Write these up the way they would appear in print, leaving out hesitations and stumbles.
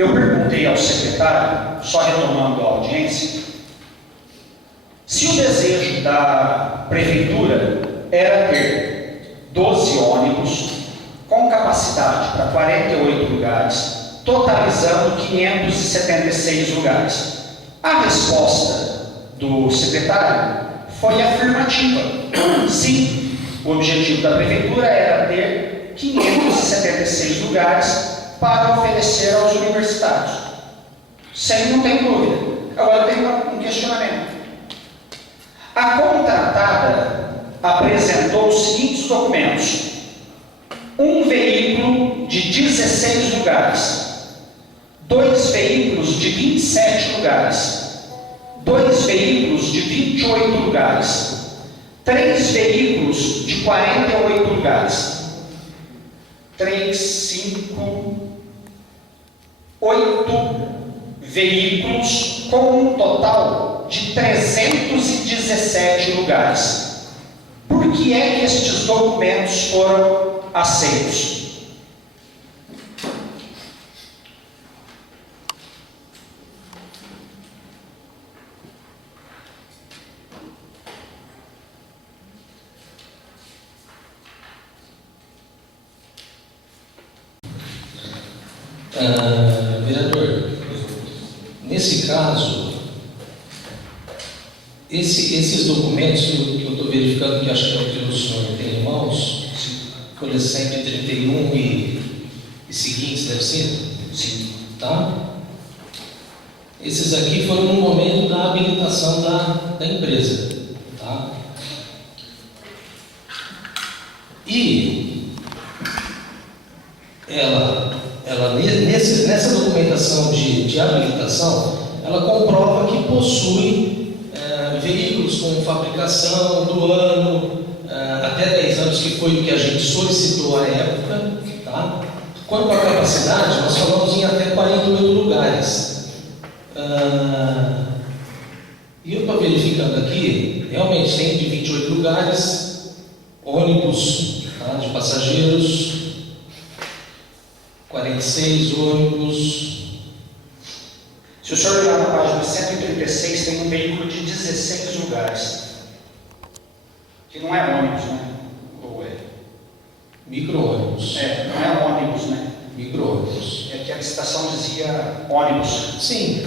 Eu perguntei ao secretário, só retomando a audiência, se o desejo da prefeitura era ter 12 ônibus com capacidade para 48 lugares, totalizando 576 lugares. A resposta do secretário foi afirmativa. Sim, o objetivo da prefeitura era ter 576 lugares para oferecer aos universitários. Sem não tem dúvida. Agora eu tenho um questionamento. A contratada apresentou os seguintes documentos: um veículo de 16 lugares, 2 veículos de 27 lugares, 2 veículos de 28 lugares, 3 veículos de 48 lugares, 3, 5, 8 veículos com um total de 317 lugares. Por que é que estes documentos foram aceitos? Vereador, nesse caso, esses documentos que eu estou verificando, que acho que é o que o senhor tem em mãos, folha 131 e seguintes, deve ser? Sim. Tá? Esses aqui foram no momento da habilitação da empresa. Tá? E nessa documentação de habilitação, ela comprova que possui veículos com fabricação do ano, até 10 anos, que foi o que a gente solicitou à época. Tá? Quanto à capacidade, nós falamos em até 48 lugares. E eu estou verificando aqui, realmente tem de 28 lugares, ônibus, tá, de passageiros, 46 ônibus. Se o senhor olhar na página 136, tem um veículo de 16 lugares, que não é ônibus, né? Ou é? Micro-ônibus. Não é ônibus, né? Micro-ônibus. É que a licitação dizia ônibus. Sim.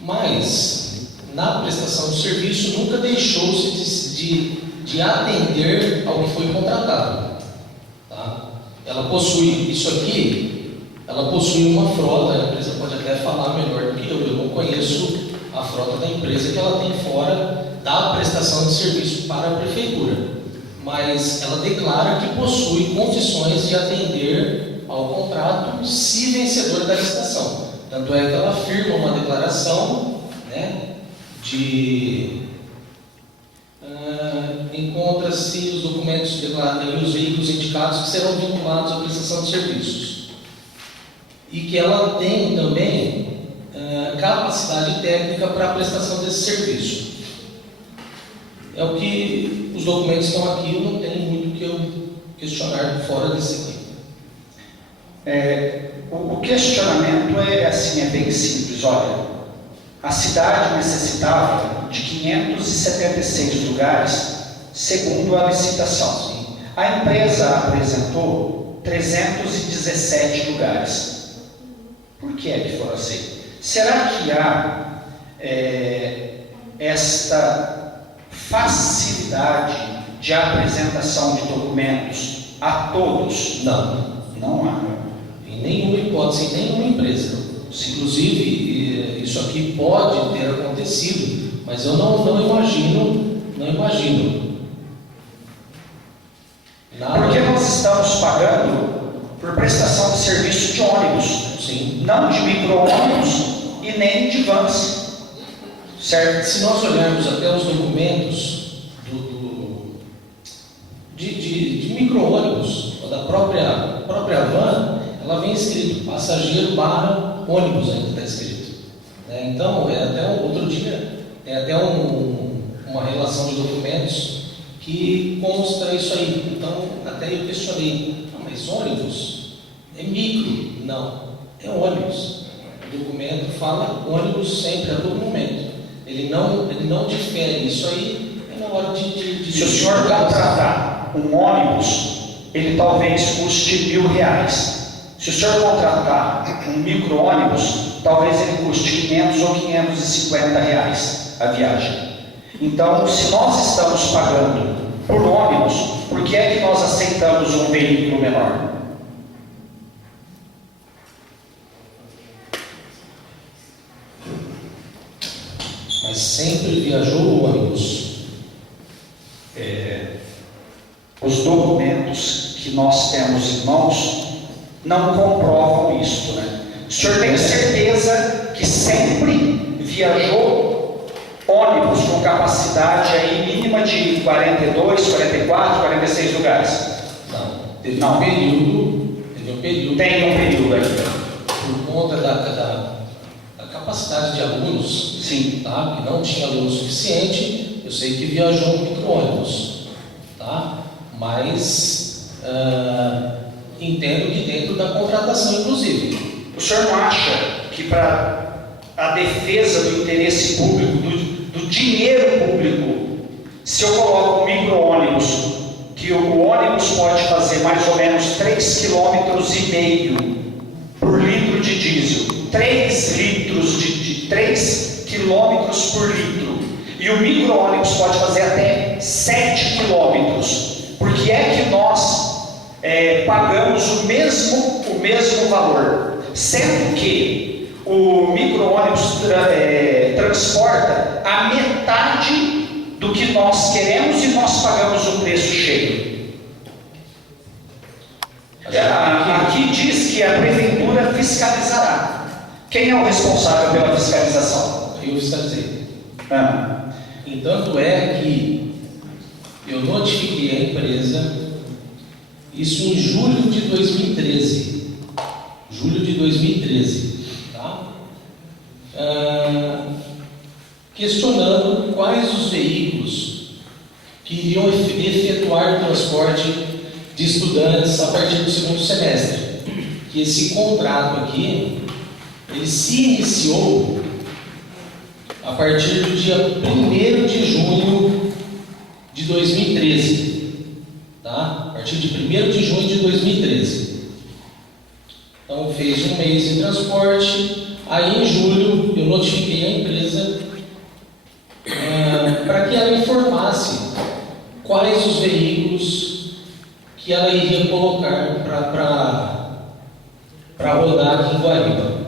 Mas, na prestação do serviço, nunca deixou-se de atender ao que foi contratado. Tá? Ela possui, isso aqui, ela possui uma frota, a empresa pode até falar melhor do que eu não conheço a frota da empresa que ela tem fora da prestação de serviço para a prefeitura. Mas ela declara que possui condições de atender ao contrato se vencedor da licitação. Tanto é que ela firma uma declaração, né, encontra-se os documentos declarados e os veículos indicados que serão vinculados à prestação de serviços. E que ela tem também capacidade técnica para a prestação desse serviço. É o que os documentos estão aqui, eu não tenho muito que eu questionar fora desse aqui. O questionamento é bem simples. Olha, a cidade necessitava de 576 lugares, segundo a licitação. Sim. A empresa apresentou 317 lugares. Por que é que foram aceitos? Será que há esta facilidade de apresentação de documentos a todos? Não há. Em nenhuma hipótese, em nenhuma empresa. Inclusive, isso aqui pode ter acontecido, mas eu não imagino. Porque nós estamos pagando por prestação de serviço de ônibus. Sim. Não de micro-ônibus e nem de vans. Certo? Se nós olharmos até os documentos de micro-ônibus, da própria van, ela vem escrito passageiro / ônibus, ainda está escrito. Então, outro dia, tem até uma relação de documentos que consta isso aí. Então, até eu questionei, mas ônibus? É micro? Não, é ônibus. O documento fala ônibus sempre, a todo momento. Ele não difere. Isso aí é na hora de Se o senhor contratar um ônibus, ele talvez custe R$1.000. Se o senhor contratar um micro-ônibus, talvez ele custe 500 ou R$550 a viagem. Então, se nós estamos pagando por ônibus, por que é que nós aceitamos um veículo menor? Mas sempre viajou ônibus. Os documentos que nós temos em mãos não comprovam isso, né? O senhor tem certeza que sempre viajou ônibus com capacidade aí mínima de 42, 44, 46 lugares? Não. Teve um período. Tem um período aí. Por conta da capacidade de alunos, Sim. Tá? Que não tinha aluno suficiente, eu sei que viajou um micro-ônibus, tá? Mas entendo que dentro da contratação, inclusive. O senhor não acha que para a defesa do interesse público, do dinheiro público, se eu coloco um micro-ônibus, que o ônibus pode fazer mais ou menos 3,5 km por litro de diesel, 3 litros de 3 km por litro, e o micro-ônibus pode fazer até 7 km, por que é que nós pagamos o mesmo valor, sendo que o micro-ônibus transporta a metade do que nós queremos e nós pagamos o preço cheio? Aqui diz que a prefeitura fiscalizará. Quem é o responsável pela fiscalização? Eu fiscalizei. Entanto é que eu notifiquei a empresa, isso em julho de 2013. Tá? Questionando quais os veículos que iriam efetuar o transporte de estudantes a partir do segundo semestre. Que esse contrato aqui, ele se iniciou a partir do dia 1º de junho de 2013, tá? A partir de 1º de junho de 2013. Então fez um mês de transporte, aí em julho eu notifiquei a empresa para que ela informasse quais os veículos que ela iria colocar para rodar aqui em Guariba.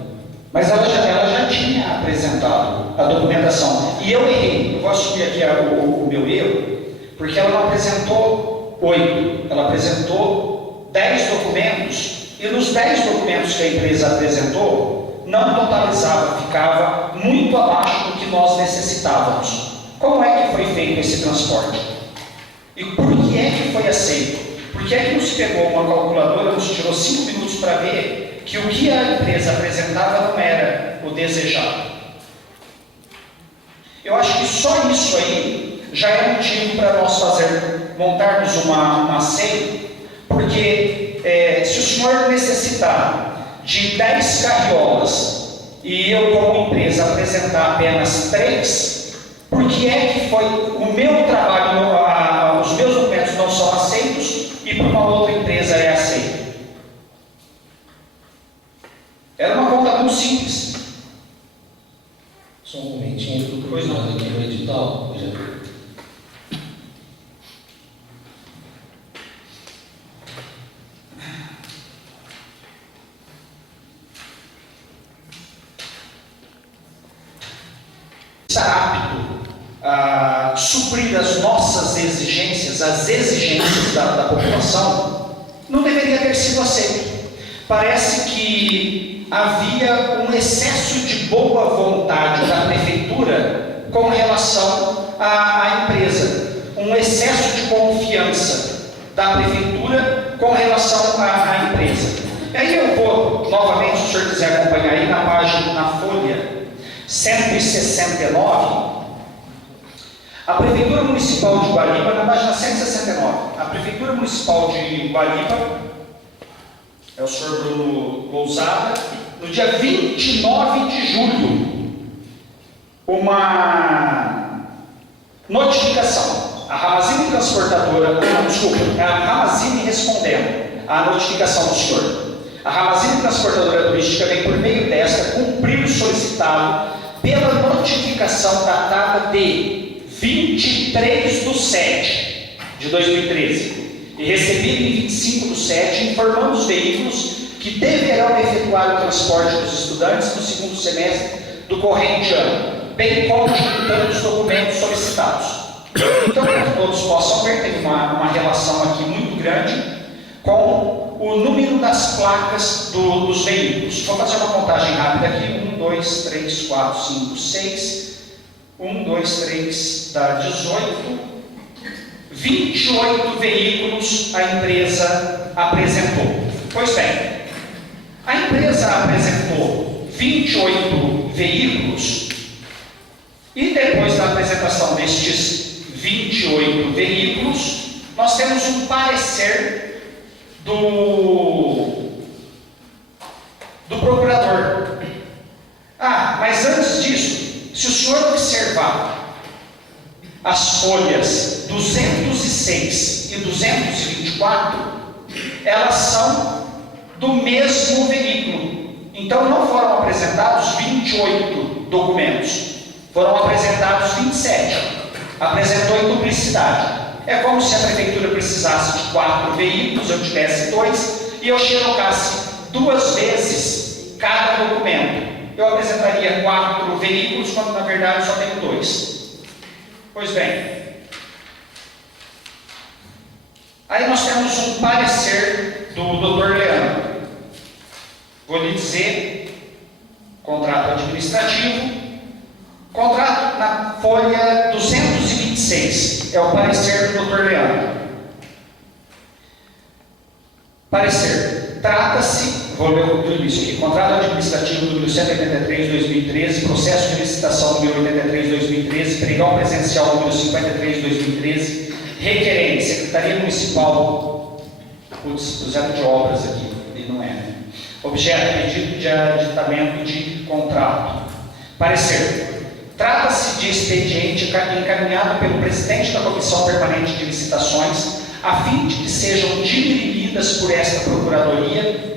Mas ela já tinha apresentado a documentação. E eu errei. Eu vou assumir aqui o meu erro, porque ela não apresentou 8. Ela apresentou 10 documentos. E nos 10 documentos que a empresa apresentou, não totalizava, ficava muito abaixo do que nós necessitávamos. Como é que foi feito esse transporte? E por que é que foi aceito? Por que é que nos pegou uma calculadora, nos tirou 5 minutos para ver que o que a empresa apresentava não era o desejado? Eu acho que só isso aí já é motivo para nós montarmos uma SEI, porque se o senhor necessitar de 10 carriolas e eu, como empresa, apresentar apenas 3, por que é que foi o meu trabalho, os meus documentos não são aceitos e para uma outra empresa é aceito? Era uma conta muito simples. Só um momentinho, eu estou procurando aqui no edital. Está apto a suprir as nossas exigências, as exigências da população, não deveria ter sido aceito. Parece que havia um excesso de boa vontade da prefeitura com relação à empresa, um excesso de confiança da prefeitura com relação à empresa. E aí eu vou, novamente, se o senhor quiser acompanhar aí na página, na folha 169, a Prefeitura Municipal de Guariba, na página 169, a Prefeitura Municipal de Guariba é o senhor Bruno Lousada, no dia 29 de julho, uma notificação. A Ramazini Transportadora, a Ramazini respondendo à notificação do senhor. A Ramazini Transportadora Turística vem por meio desta cumprir o solicitado pela notificação datada de 23/7 de 2013 e recebida em 25/7, informando os veículos que deverão efetuar o transporte dos estudantes no segundo semestre do corrente ano, bem como juntando os documentos solicitados. Então, para que todos possam ver, tem uma relação aqui muito grande com o número das placas dos veículos. Vou fazer uma contagem rápida aqui: 1, 2, 3, 4, 5, 6, 1, 2, 3, dá 18. 28 veículos a empresa apresentou. Pois bem, a empresa apresentou 28 veículos e depois da apresentação destes 28 veículos, nós temos um parecer do procurador. Mas antes disso, se o senhor observar as folhas 206 e 224, elas são do mesmo veículo. Então não foram apresentados 28 documentos, foram apresentados 27. Apresentou em duplicidade. É como se a prefeitura precisasse de 4 veículos, eu tivesse 2, e eu xerocasse 2 vezes cada documento. Eu apresentaria 4 veículos, quando na verdade só tenho 2. Pois bem, aí nós temos um parecer do Dr. Leandro. Vou lhe dizer: contrato administrativo, contrato na folha 226, é o parecer do Dr. Leandro. Parecer: trata-se, vou ler o início aqui, contrato administrativo número 183/2013, processo de licitação número 83/2013, pregão presencial número 53/2013, requerente, Secretaria Municipal, projeto de obras aqui, ele não é, né? Objeto, pedido de aditamento de contrato. Parecer: trata-se de expediente encaminhado pelo presidente da Comissão Permanente de Licitações, a fim de que sejam dirimidas por esta Procuradoria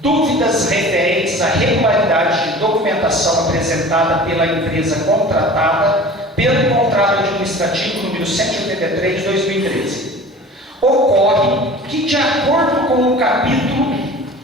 dúvidas referentes à regularidade de documentação apresentada pela empresa contratada pelo contrato administrativo número 183/2013. Ocorre que, de acordo com o capítulo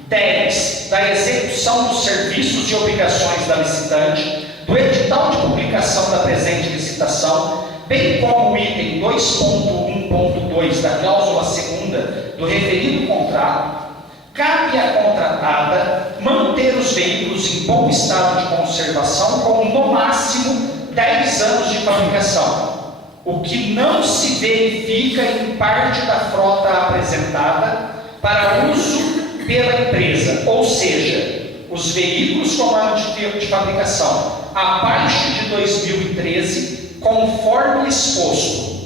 10 da execução dos serviços e obrigações da licitante, do edital de publicação da presente licitação, bem como o item 2.1.2 da cláusula 2ª do referido contrato, cabe à contratada manter os veículos em bom estado de conservação com no máximo 10 anos de fabricação, o que não se verifica em parte da frota apresentada para uso pela empresa, ou seja, os veículos com ano de fabricação abaixo de 2013, conforme exposto.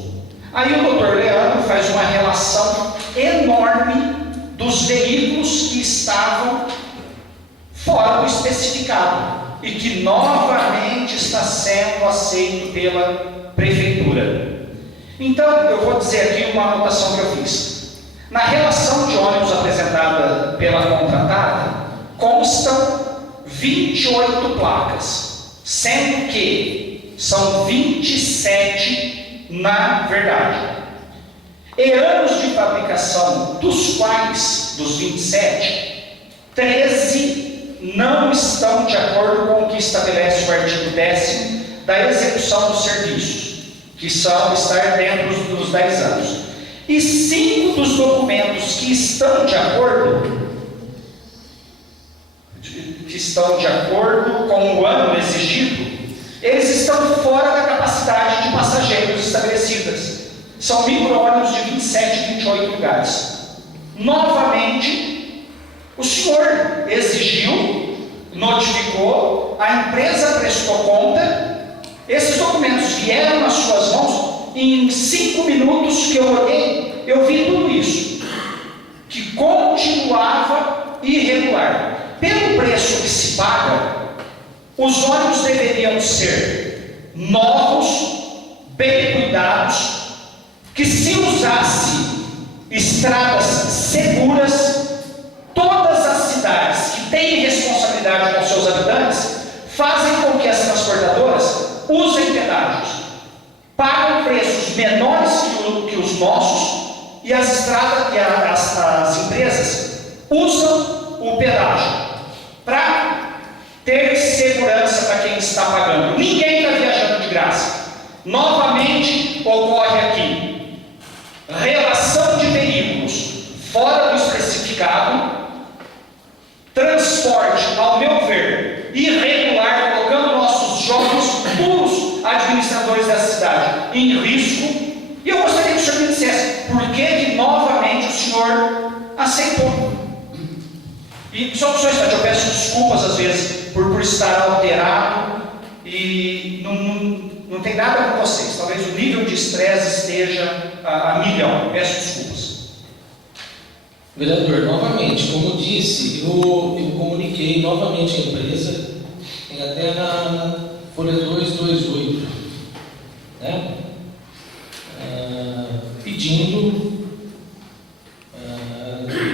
Aí o Dr. Leandro faz uma relação enorme dos veículos que estavam fora do especificado e que novamente está sendo aceito pela prefeitura. Então, eu vou dizer aqui uma anotação que eu fiz. Na relação de ônibus apresentada pela contratada, constam 28 placas, sendo que são 27 na verdade. E anos de fabricação, dos quais, dos 27, 13 não estão de acordo com o que estabelece o artigo 10º da execução dos serviços, que são estar dentro dos 10 anos. E 5 dos documentos que estão de acordo com o ano exigido, eles estão fora da capacidade de passageiros estabelecidas. São micro-ônibus de 27 e 28 lugares. Novamente, o senhor exigiu, notificou, a empresa prestou conta, esses documentos vieram nas suas mãos, e em 5 minutos que eu olhei, eu vi tudo isso, que continuava Os ônibus deveriam ser novos, bem cuidados, que se usasse estradas seguras, todas as cidades que têm responsabilidade com seus habitantes fazem com que as transportadoras usem pedágios, pagam preços menores que os nossos, e as estradas e as empresas usam o pedágio para ter segurança para quem está pagando. Ninguém está viajando de graça. Novamente ocorre aqui relação de veículos fora do especificado, transporte, ao meu ver, irregular, colocando nossos jovens puros administradores da cidade em risco. E eu gostaria que o senhor me dissesse por que novamente o senhor aceitou. E só eu peço desculpas às vezes por estar alterado, e não tem nada com vocês. Talvez o nível de estresse esteja a milhão. Peço desculpas. Vereador, novamente, como disse, eu comuniquei novamente à empresa, até na folha 228, né? Pedindo,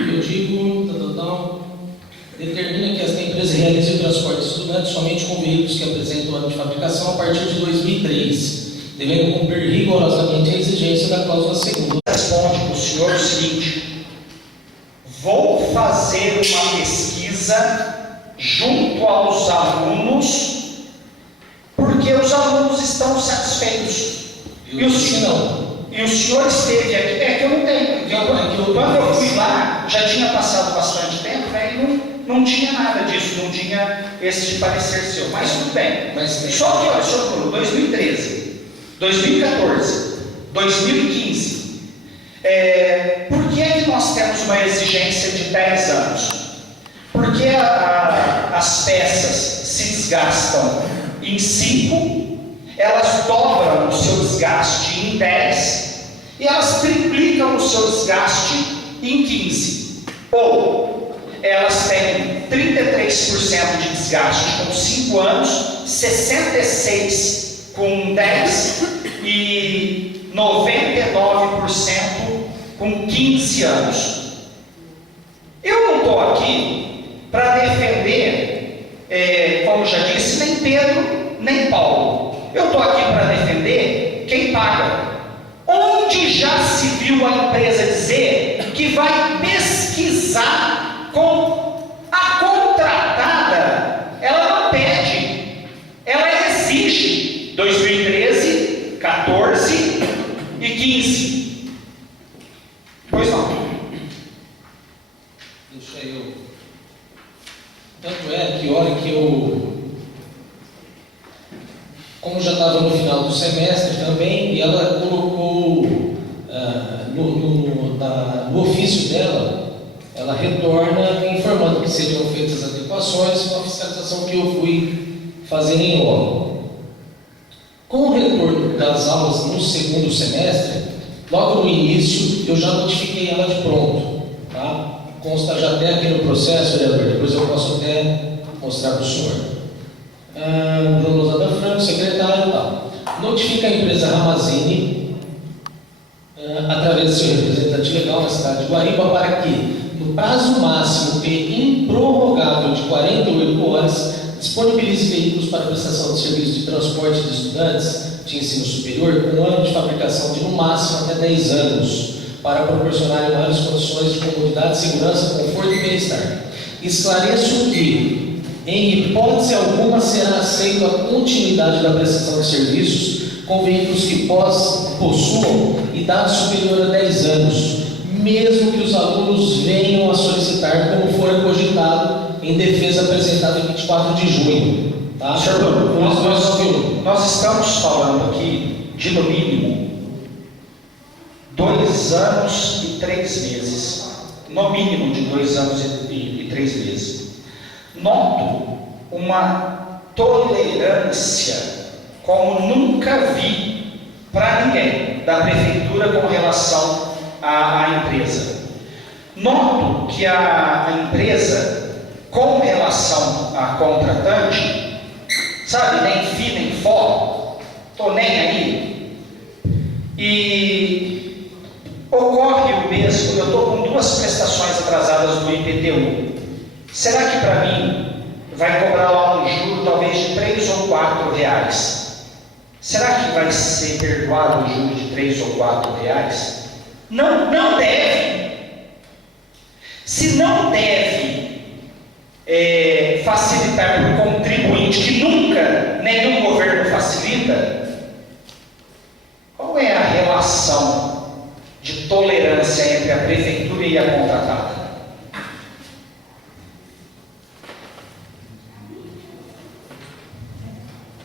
eu digo, determina que esta empresa realize o transporte de estudantes somente com veículos que apresentam ano de fabricação a partir de 2003, devendo cumprir rigorosamente a exigência da cláusula segunda. Responde para o senhor o seguinte: vou fazer uma pesquisa junto aos alunos, porque os alunos estão satisfeitos. E o senhor esteve aqui, que eu não tenho. Quando eu fui lá, já tinha passado bastante tempo, né, e não tinha nada disso, não tinha esse parecer seu. Mas tudo bem. Só que, olha, senhor Bruno, 2013, 2014, 2015, por que é que nós temos uma exigência de 10 anos? Porque as peças se desgastam em 5, elas dobram o seu desgaste em 10 e elas triplicam o seu desgaste em 15. Ou elas têm 33% de desgaste com 5 anos, 66% com 10 e 99% com 15 anos. Eu não estou aqui para defender, como já disse, nem Pedro, nem Paulo. Eu estou aqui para defender quem paga. Onde já se viu a empresa dizer que vai pesquisar com a contratada? Ela não pede, ela exige 2013, 14 e 15. Pois não. Deixa eu. Tanto é que a hora que como já estava no final do semestre também, e ela colocou no ofício dela, ela retorna informando que seriam feitas as adequações com a fiscalização que eu fui fazer em loco. Com o retorno das aulas no segundo semestre, logo no início, eu já notifiquei ela de pronto, tá? Consta já até aqui no processo, vereador, depois eu posso até mostrar para o senhor. Bruno Lozada Franco, secretário e tal. Notifica a empresa Ramazini, através do seu representante legal na cidade de Guariba, para que, no prazo máximo e improrrogável de 48 horas, disponibilize veículos para prestação de serviço de transporte de estudantes de ensino superior com um ano de fabricação de no máximo até 10 anos, para proporcionar maiores condições de comodidade, segurança, conforto e bem-estar. Esclareço que, em hipótese alguma, será aceita a continuidade da prestação de serviços com veículos que possuam idade superior a 10 anos, mesmo que os alunos venham a solicitar, como for cogitado em defesa apresentada em 24 de junho. Tá? Senhor Bruno, nós estamos falando aqui de, no mínimo, 2 anos e 3 meses. No mínimo de 2 anos e 3 meses. Noto uma tolerância como nunca vi para ninguém da prefeitura com relação à empresa. Noto que a empresa, com relação à contratante, sabe, nem fi, nem fó, estou nem aí. E ocorre o mesmo, eu estou com 2 prestações atrasadas do IPTU. Será que para mim vai cobrar lá um juro talvez de 3 ou 4 reais? Será que vai ser perdoado o juro de 3 ou 4 reais? Não, não deve. Se não deve facilitar para o contribuinte, que nunca nenhum governo facilita, qual é a relação de tolerância entre a prefeitura e a contratada?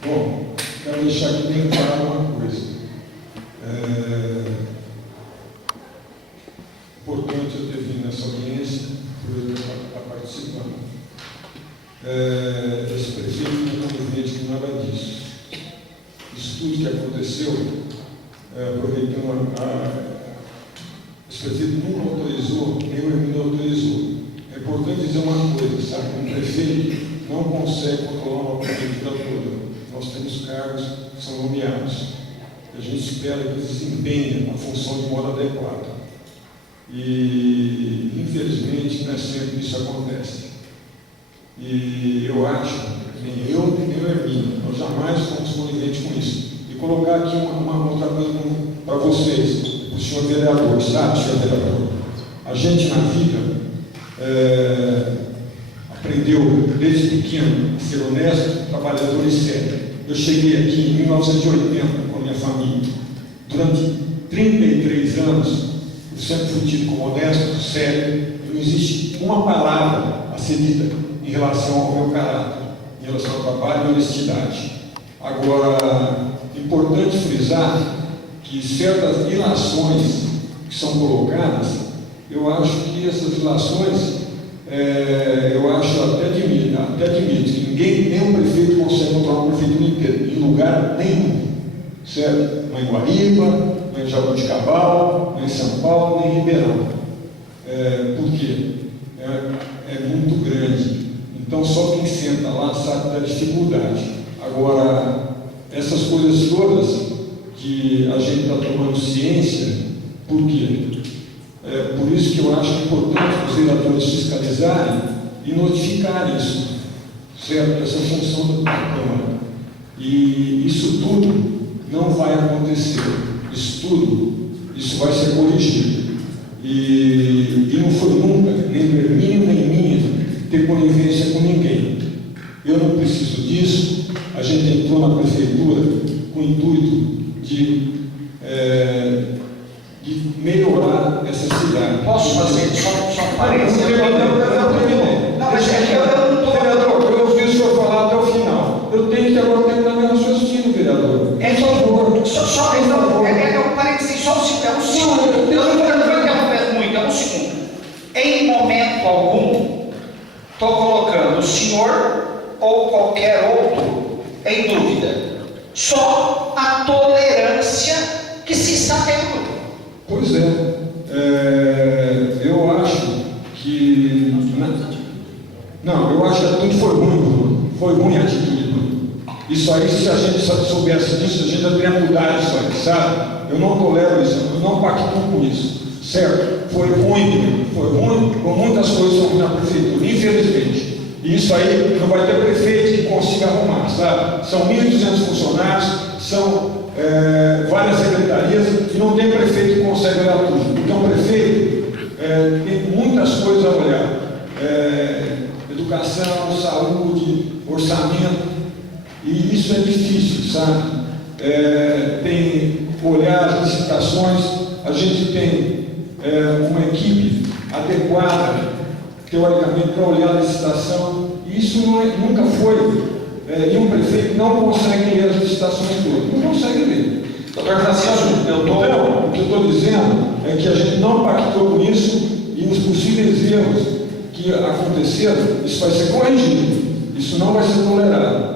Bom, quero deixar aqui bem claro uma coisa. Importante eu ter vindo nessa audiência, por eu estar participando. Esse prefeito não é conivente com nada disso. Isso tudo que aconteceu, aproveitando esse prefeito nunca autorizou, nem o Hermínio autorizou. É importante dizer uma coisa, sabe? Um prefeito não consegue controlar uma prefeitura toda. Nós temos cargos que são nomeados. A gente espera que eles desempenhem a função de modo adequado. E, infelizmente, não é sempre que isso acontece. E eu acho, nem eu, nem o Hermínio, nós jamais fomos coniventes com isso. E colocar aqui uma outra coisa para vocês, o senhor vereador, sabe, senhor vereador? A gente na vida aprendeu desde pequeno a ser honesto, trabalhador e sério. Eu cheguei aqui em 1980 com a minha família. Durante 33 anos, eu sempre fui tido como honesto, sério, e não existe uma palavra a ser dita em relação ao meu caráter, em relação ao trabalho e honestidade. Agora, importante frisar que certas ilações que são colocadas, eu acho que essas ilações, eu acho até admito que nenhum prefeito consegue controlar um prefeito inteiro, em lugar nenhum, certo? Não em Guariba, não em Jaboticabal, não em São Paulo, nem em Ribeirão. Por quê? É muito grande. Então, só quem senta lá sabe da dificuldade. Agora, essas coisas todas que a gente está tomando ciência, por quê? Por isso que eu acho importante os vereadores fiscalizarem e notificarem isso, certo? Essa função da Câmara. E isso tudo não vai acontecer. Isso vai ser corrigido. E não foi nunca, nem do Hermínio, nem minha, ter conivência com ninguém. Eu não preciso disso. A gente entrou na prefeitura com o intuito de melhorar essa cidade. Posso fazer só um parênteses? Não, mas é que eu não estou... Vereador, eu ouvi o senhor falar até o final. Eu tenho que agora terminar meu raciocínio, vereador. Por favor. Só um parênteses, só um segundo. Eu não vou interromper muito, é um segundo. Em momento algum, estou colocando o senhor ou qualquer outro em dúvida. Só a tolerância que se está tendo. Pois eu acho que... Não, eu acho que a atitude foi ruim, Bruno. Foi ruim a atitude, Bruno. Isso aí, se a gente soubesse disso, a gente já teria mudado isso aí, sabe? Eu não tolero isso, eu não pactuo com isso, certo? Foi ruim, com muitas coisas na prefeitura, infelizmente. E isso aí não vai ter prefeito que consiga arrumar, sabe? São 1.200 funcionários, são várias secretarias, e não tem prefeito que consegue olhar tudo. Então, o prefeito tem muitas coisas a olhar. Educação, saúde, orçamento, e isso é difícil, sabe? Tem que olhar as licitações, a gente tem uma equipe adequada, teoricamente, para olhar a licitação, e isso nunca foi, e um prefeito não consegue ler as licitações todas, não consegue ler. Doutor Francisco, o que eu estou dizendo é que a gente não pactou com isso, e os possíveis erros que aconteceram, isso vai ser corrigido, isso não vai ser tolerado.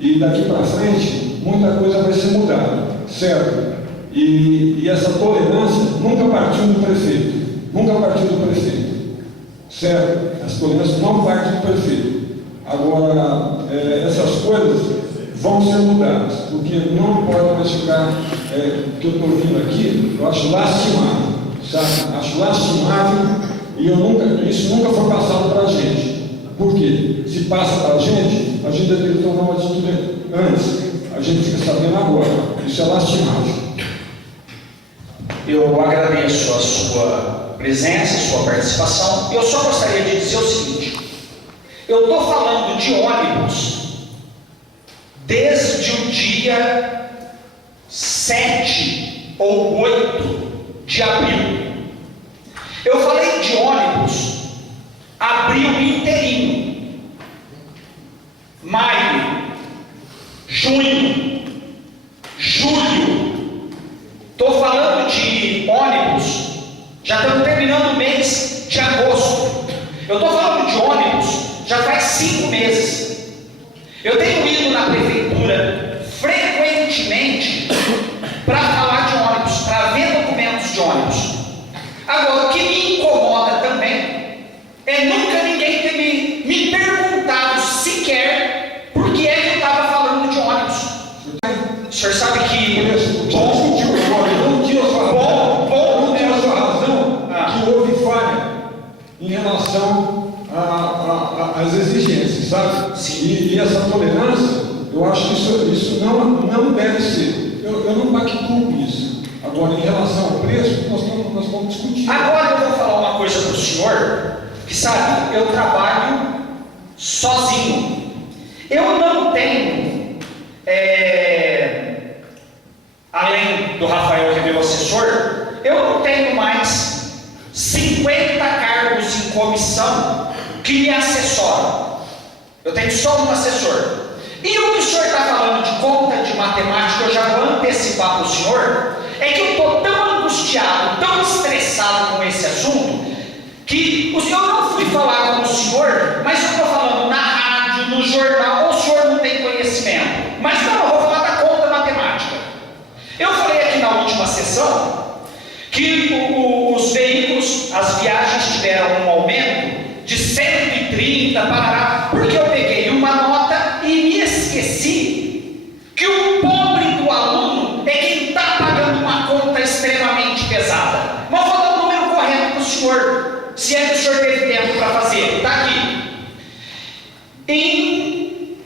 E daqui para frente, muita coisa vai ser mudada, certo? E essa tolerância nunca partiu do prefeito, certo? As tolerâncias não partem do prefeito. Agora, essas coisas vão ser mudadas, porque não pode mais ficar, o que eu estou ouvindo aqui, eu acho lastimável, sabe? Acho lastimável e isso nunca foi passado para a gente. Por quê? Se passa para a gente deveria tomar uma atitude antes, a gente fica sabendo agora, isso é lastimável. Eu agradeço a sua presença, a sua participação. Eu só gostaria de dizer o seguinte: eu estou falando de ônibus desde o dia 7 ou 8 de abril. Eu falei de ônibus abril inteirinho, maio, junho, julho. Estou falando de ônibus, já estamos terminando o mês de agosto. Eu estou falando de ônibus já faz 5 meses. Eu tenho ido na prefeitura frequentemente para falar de ônibus, para ver documentos de ônibus. Agora, o que me incomoda também é nunca ninguém ter me perguntado sequer por que é que eu estava falando de ônibus. O senhor sabe que... Não tira a sua razão que houve falha em relação às exigências, sabe? E essa tolerância, eu acho que isso não deve ser. Eu não pactuo com isso. Agora, em relação ao preço, nós vamos discutir. Agora eu vou falar uma coisa para o senhor, que sabe, eu trabalho sozinho. Eu não tenho, além do Rafael, que é meu assessor, eu não tenho mais 50 cargos em comissão que me assessoram. Eu tenho só um assessor. E o que o senhor está falando de conta de matemática, eu já vou antecipar para o senhor, é que eu estou tão angustiado, tão estressado com esse assunto, que eu não fui falar com o senhor, mas eu estou falando na rádio, no jornal, ou o senhor não tem conhecimento. Mas não, eu vou falar da conta matemática. Eu falei aqui na última sessão que os veículos, as viagens tiveram um aumento de 130 para... porque eu peguei uma nota e me esqueci que o pobre do aluno é quem está pagando uma conta extremamente pesada. Mas vou dar o número correto para o senhor, se é que o senhor teve tempo para fazer. Está aqui. Em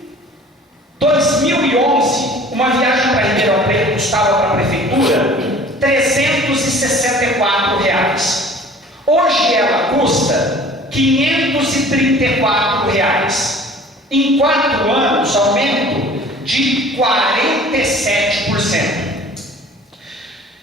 2011, uma viagem para Ribeirão Preto custava para a prefeitura R$364. Hoje ela custa R$534. Em 4 anos, aumento de 47%.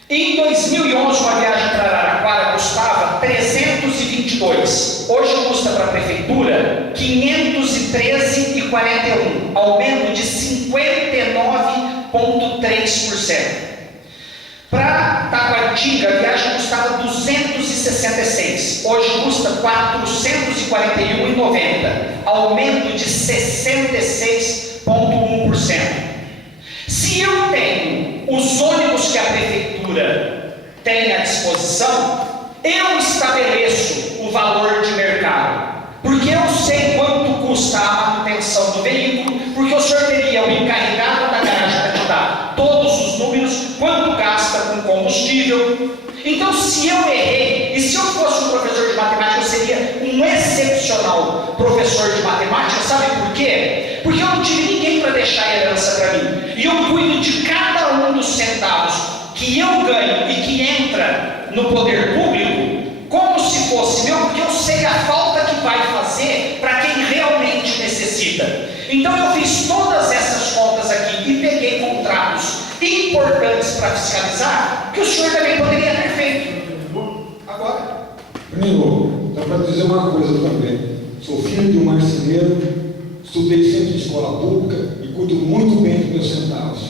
Em 2011, uma viagem para Araraquara custava 322. Hoje custa para a prefeitura 513,41, aumento de 59,3%. Para Taguatinga, a viagem custava 266. Hoje custa 441,90, aumento de 66,1%. Se eu tenho os ônibus que a prefeitura tem à disposição, eu estabeleço o valor de mercado, porque eu sei quanto custa a manutenção do veículo, porque o senhor teria o encarregado da garagem para te dar todos os números, quanto gasta com combustível. Então, se eu errei, e se eu fosse um professor de matemática, eu seria um excepcional professor de matemática. Sabe por quê? Porque eu não tive ninguém para deixar herança para mim, e eu cuido de cada um dos centavos que eu ganho e que entra no poder público como se fosse meu, porque eu sei a falta que vai fazer para quem realmente necessita. Então eu fiz todas essas contas aqui e peguei contratos importantes para fiscalizar, que o senhor também poderia ter feito. Agora. Primeiro, dá para dizer uma coisa também. Sou filho de um marceneiro, estudei sempre em escola pública e cuido muito bem dos meus centavos.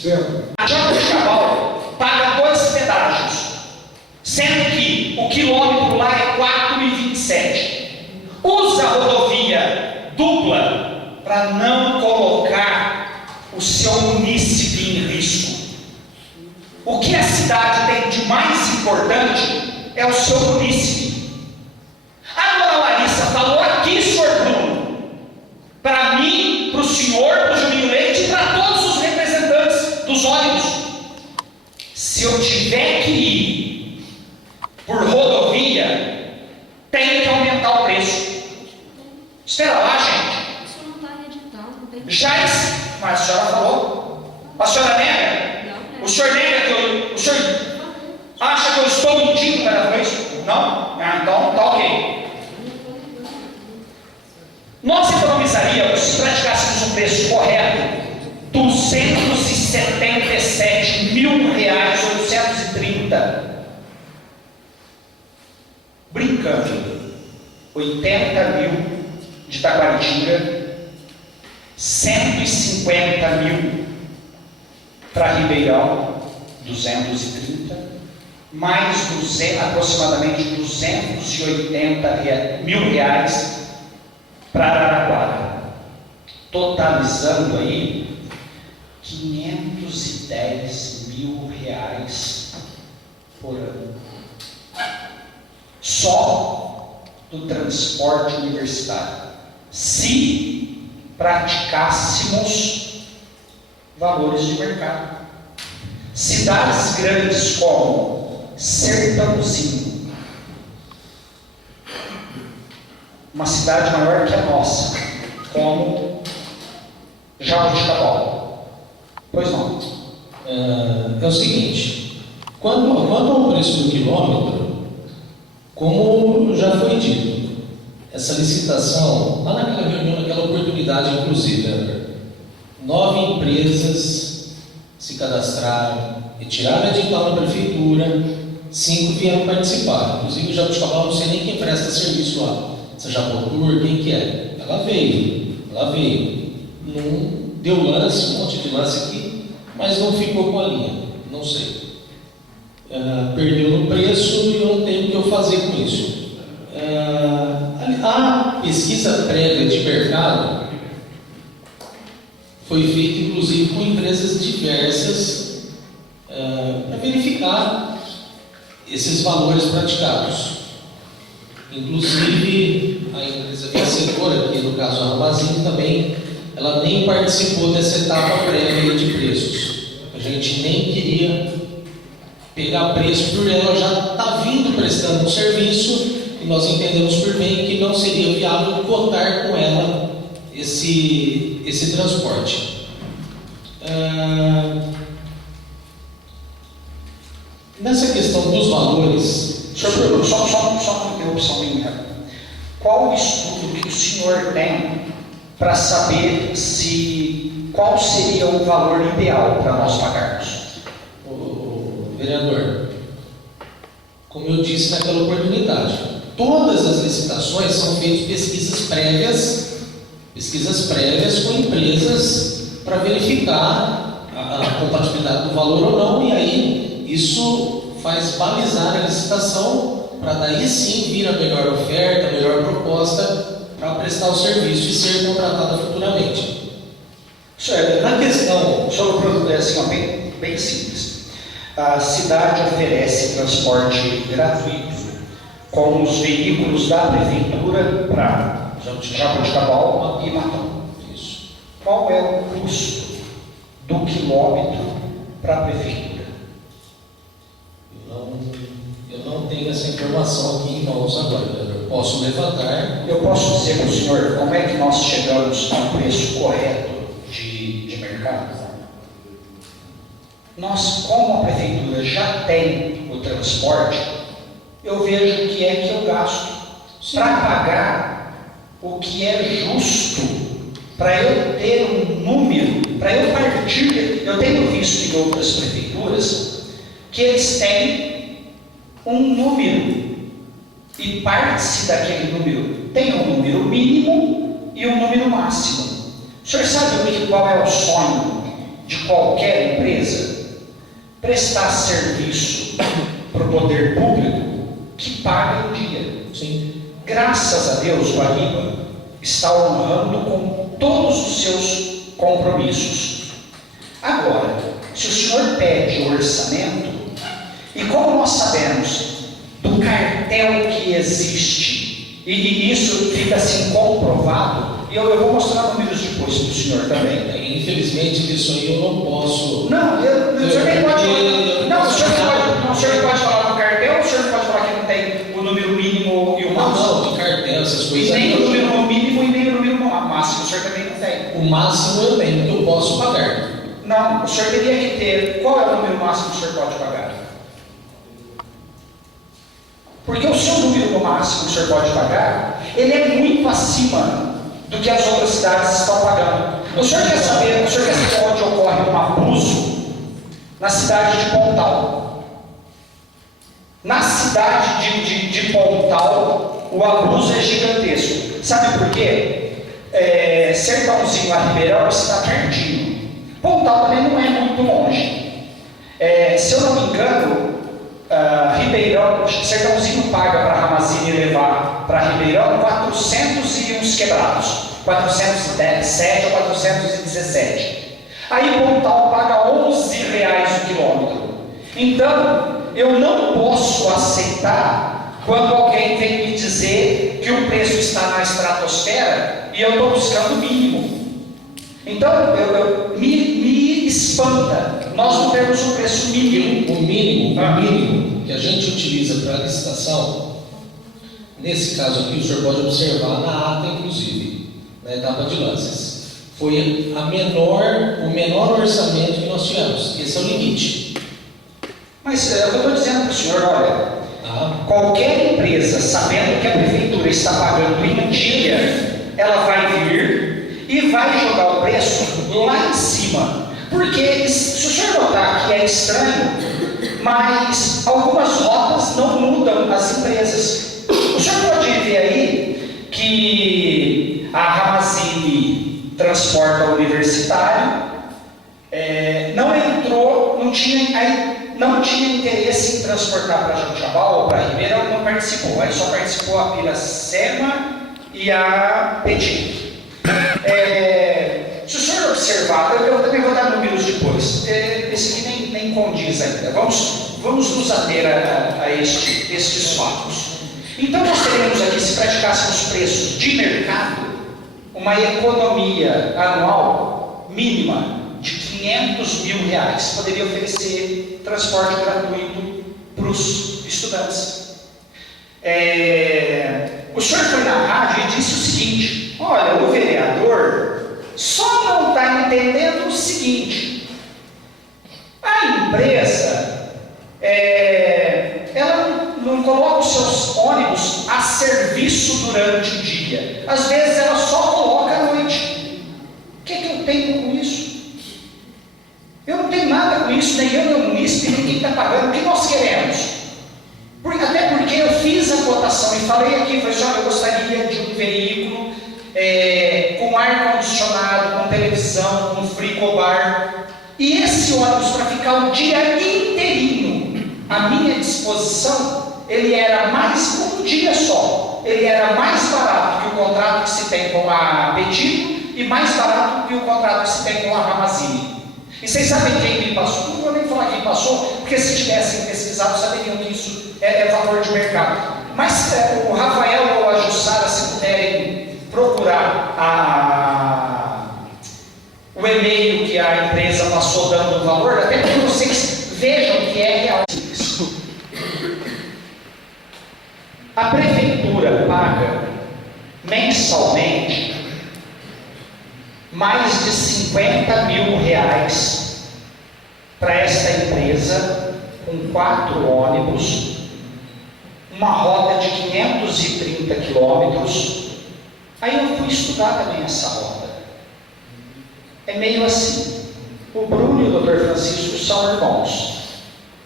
Certo? A Jota de Cavalo paga 2 pedágios, sendo que o quilômetro lá é 4,27. Usa a rodovia dupla para não colocar o seu munícipe em risco. O que a cidade tem de mais importante é o seu munícipe. A dona Larissa falou aqui, senhor Bruno, para mim, para o senhor, para o Juninho Leite e para todos Espera lá, gente. Isso não está em edital, não tem. Mas a senhora falou. A senhora nega? Não, O senhor nega que o senhor acha que eu estou mentindo cada vez? Não? Então tá ok. Nós economizaríamos, se praticássemos um preço correto, R$277.830. Brincando, 80 mil de Taquaritinga, 150 mil para Ribeirão, 230, mais aproximadamente 280 mil reais para Araraquara, totalizando aí 510 mil reais por ano. Só do transporte universitário, se praticássemos valores de mercado. Cidades grandes como Sertãozinho, uma cidade maior que a nossa, como Jaboticabal. Pois não. É o seguinte, quanto ao preço do quilômetro, como já foi dito, essa licitação, lá naquela reunião, naquela oportunidade, inclusive, 9 empresas se cadastraram, retiraram a edital na prefeitura, 5 vieram participar. Inclusive o Jaboticabal, não sei nem quem presta serviço lá, se é Jabotur, quem que é. Ela veio. Não deu lance, um monte de lance aqui, mas não ficou com a linha, não sei. Perdeu no preço e eu não tenho o que eu fazer com isso. A pesquisa prévia de mercado foi feita inclusive com empresas diversas para verificar esses valores praticados. Inclusive a empresa vencedora, que no caso a Armazém também, ela nem participou dessa etapa prévia de preços. A gente nem queria pegar preço por ela, já está vindo prestando um serviço e nós entendemos por bem que não seria viável cotar com ela esse transporte. Nessa questão dos valores, Senhor, só uma interrupção minha. Qual o estudo que o senhor tem para saber qual seria o valor ideal para nós pagarmos? Vereador, como eu disse naquela oportunidade, todas as licitações são feitas pesquisas prévias com empresas para verificar a compatibilidade do valor ou não, e aí isso faz balizar a licitação para daí sim vir a melhor oferta, a melhor proposta para prestar o serviço e ser contratada futuramente. Na questão sobre o produto, é assim, bem simples. A cidade oferece transporte gratuito com os veículos da prefeitura para Jaboticabal e Matão. Isso. Qual é o custo do quilômetro para a prefeitura? Eu não tenho essa informação aqui em mãos agora. Eu posso levantar. Eu posso dizer para o senhor como é que nós chegamos ao preço correto de mercado? Nós, como a prefeitura já tem o transporte, eu vejo o que é que eu gasto para pagar o que é justo, para eu ter um número, para eu partir. Eu tenho visto em outras prefeituras que eles têm um número e parte-se daquele número tem um número mínimo e um número máximo. O senhor sabe qual é o sonho de qualquer empresa? Prestar serviço para o poder público que paga em dia. Sim. Graças a Deus, o Arriba está honrando com todos os seus compromissos. Agora, se o senhor pede o orçamento, e como nós sabemos do cartel que existe, e isso fica assim comprovado, e eu vou mostrar números depois para o senhor também. Infelizmente, isso aí eu não posso. Não, o senhor nem pode. Não, o senhor pode falar do cartel, o senhor pode falar que não tem o número mínimo e o máximo. Não, do cartel, essas coisas. Nem o número mínimo e nem o O máximo eu tenho, que eu posso pagar. Não, o senhor teria que ter. Qual é o número máximo que o senhor pode pagar? Porque o seu número máximo que o senhor pode pagar, ele é muito acima do que as outras cidades estão pagando. O senhor quer saber onde ocorre um abuso? Na cidade de Pontal. Na cidade de Pontal, o abuso é gigantesco. Sabe por quê? Sertãozinho a Ribeirão está pertinho. Pontal também não é muito longe. Se eu não me engano, Ribeirão, Sertãozinho paga para a Ramazini levar para Ribeirão 400 e uns quebrados, 407 ou 417. Aí Pontal paga R$11 o quilômetro. Então, eu não posso aceitar quando alguém vem me dizer que o preço está na estratosfera e eu estou buscando o mínimo. Então, me espanta. Nós não temos um preço mínimo. O mínimo que a gente utiliza para a licitação, nesse caso aqui, o senhor pode observar na ata, inclusive, na etapa de lances, foi o menor orçamento que nós tivemos. Esse é o limite. Mas eu estou dizendo para o senhor, olha, qualquer empresa, sabendo que a prefeitura está pagando em dia, ela vai vir e vai jogar o preço lá em cima. Porque, se o senhor notar que é estranho, mas algumas rotas não mudam as empresas. O senhor pode ver aí que a Ramazini transporta universitário, não tinha interesse em transportar para Jabal ou para Ribeirão, não participou. Aí só participou a Piracema e a Petit. Se o senhor observar, eu também vou dar números depois. Esse aqui nem condiz ainda. Vamos nos ater a estes fatos. Então nós teríamos aqui, se praticássemos preços de mercado, uma economia anual mínima de R$500 mil. Poderia oferecer transporte gratuito para os estudantes. O senhor foi na rádio e disse o seguinte: olha, o vereador só não está entendendo o seguinte: a empresa ela não coloca os seus ônibus a serviço durante o dia, às vezes ela só coloca à noite. O que eu tenho com isso? Eu não tenho nada com isso, nem eu, nem o munícipe, nem quem está pagando. O que nós queremos? Até porque eu fiz a cotação e falei aqui, falei assim, olha, eu gostaria de um veículo com ar-condicionado, com televisão, com frigobar. E esse ônibus, para ficar o dia inteirinho à minha disposição, ele era um dia só, ele era mais barato que o contrato que se tem com a Petit e mais barato que o contrato que se tem com a Ramazini. E vocês sabem quem me passou? Não vou nem falar quem passou, porque se tivessem pesquisado, saberiam que isso é valor de mercado. Mas o Rafael ou a Jussara, se puderem procurar o e-mail que a empresa passou dando o valor, até para que vocês vejam que é real isso. A prefeitura paga mensalmente mais de R$50 mil para esta empresa, com 4 ônibus, uma rota de 530 quilômetros. Aí eu fui estudar também essa rota. É meio assim: o Bruno e o Dr. Francisco são irmãos.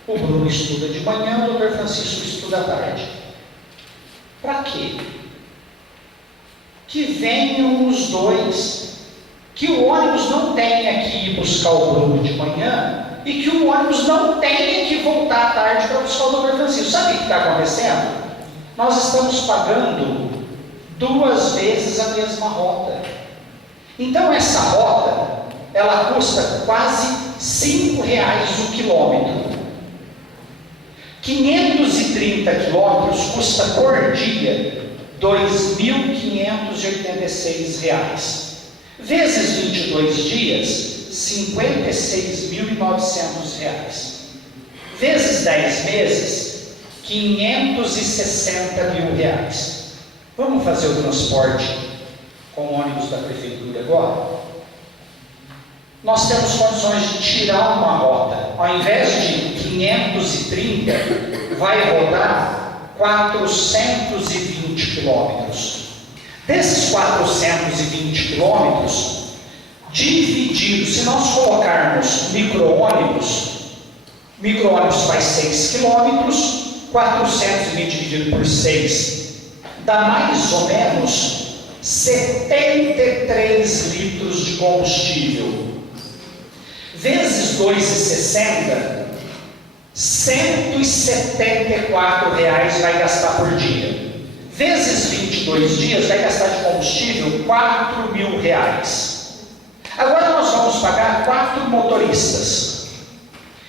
O Bruno estuda de manhã, o Dr. Francisco estuda à tarde. Para quê? Que venham os dois. Que o ônibus não tenha que ir buscar o Bruno de manhã e que o ônibus não tenha que voltar à tarde para buscar o Dr. Francisco. Sabe o que está acontecendo? Nós estamos pagando 2 vezes a mesma rota. Então essa rota, ela custa quase R$5 o quilômetro. 530 quilômetros custa por dia R$2.586. Vezes 22 dias, R$56.900. Vezes 10 meses, R$560 mil. Vamos fazer o transporte com o ônibus da prefeitura agora? nós temos condições de tirar uma rota. Ao invés de 530, vai rodar 420 quilômetros. Desses 420 quilômetros, dividido, se nós colocarmos micro-ônibus faz 6 quilômetros, 420 dividido por 6, dá mais ou menos 73 litros de combustível. Vezes 2,60, R$174 vai gastar por dia. Vezes 22 dias, vai gastar de combustível R$4.000. Agora nós vamos pagar 4 motoristas.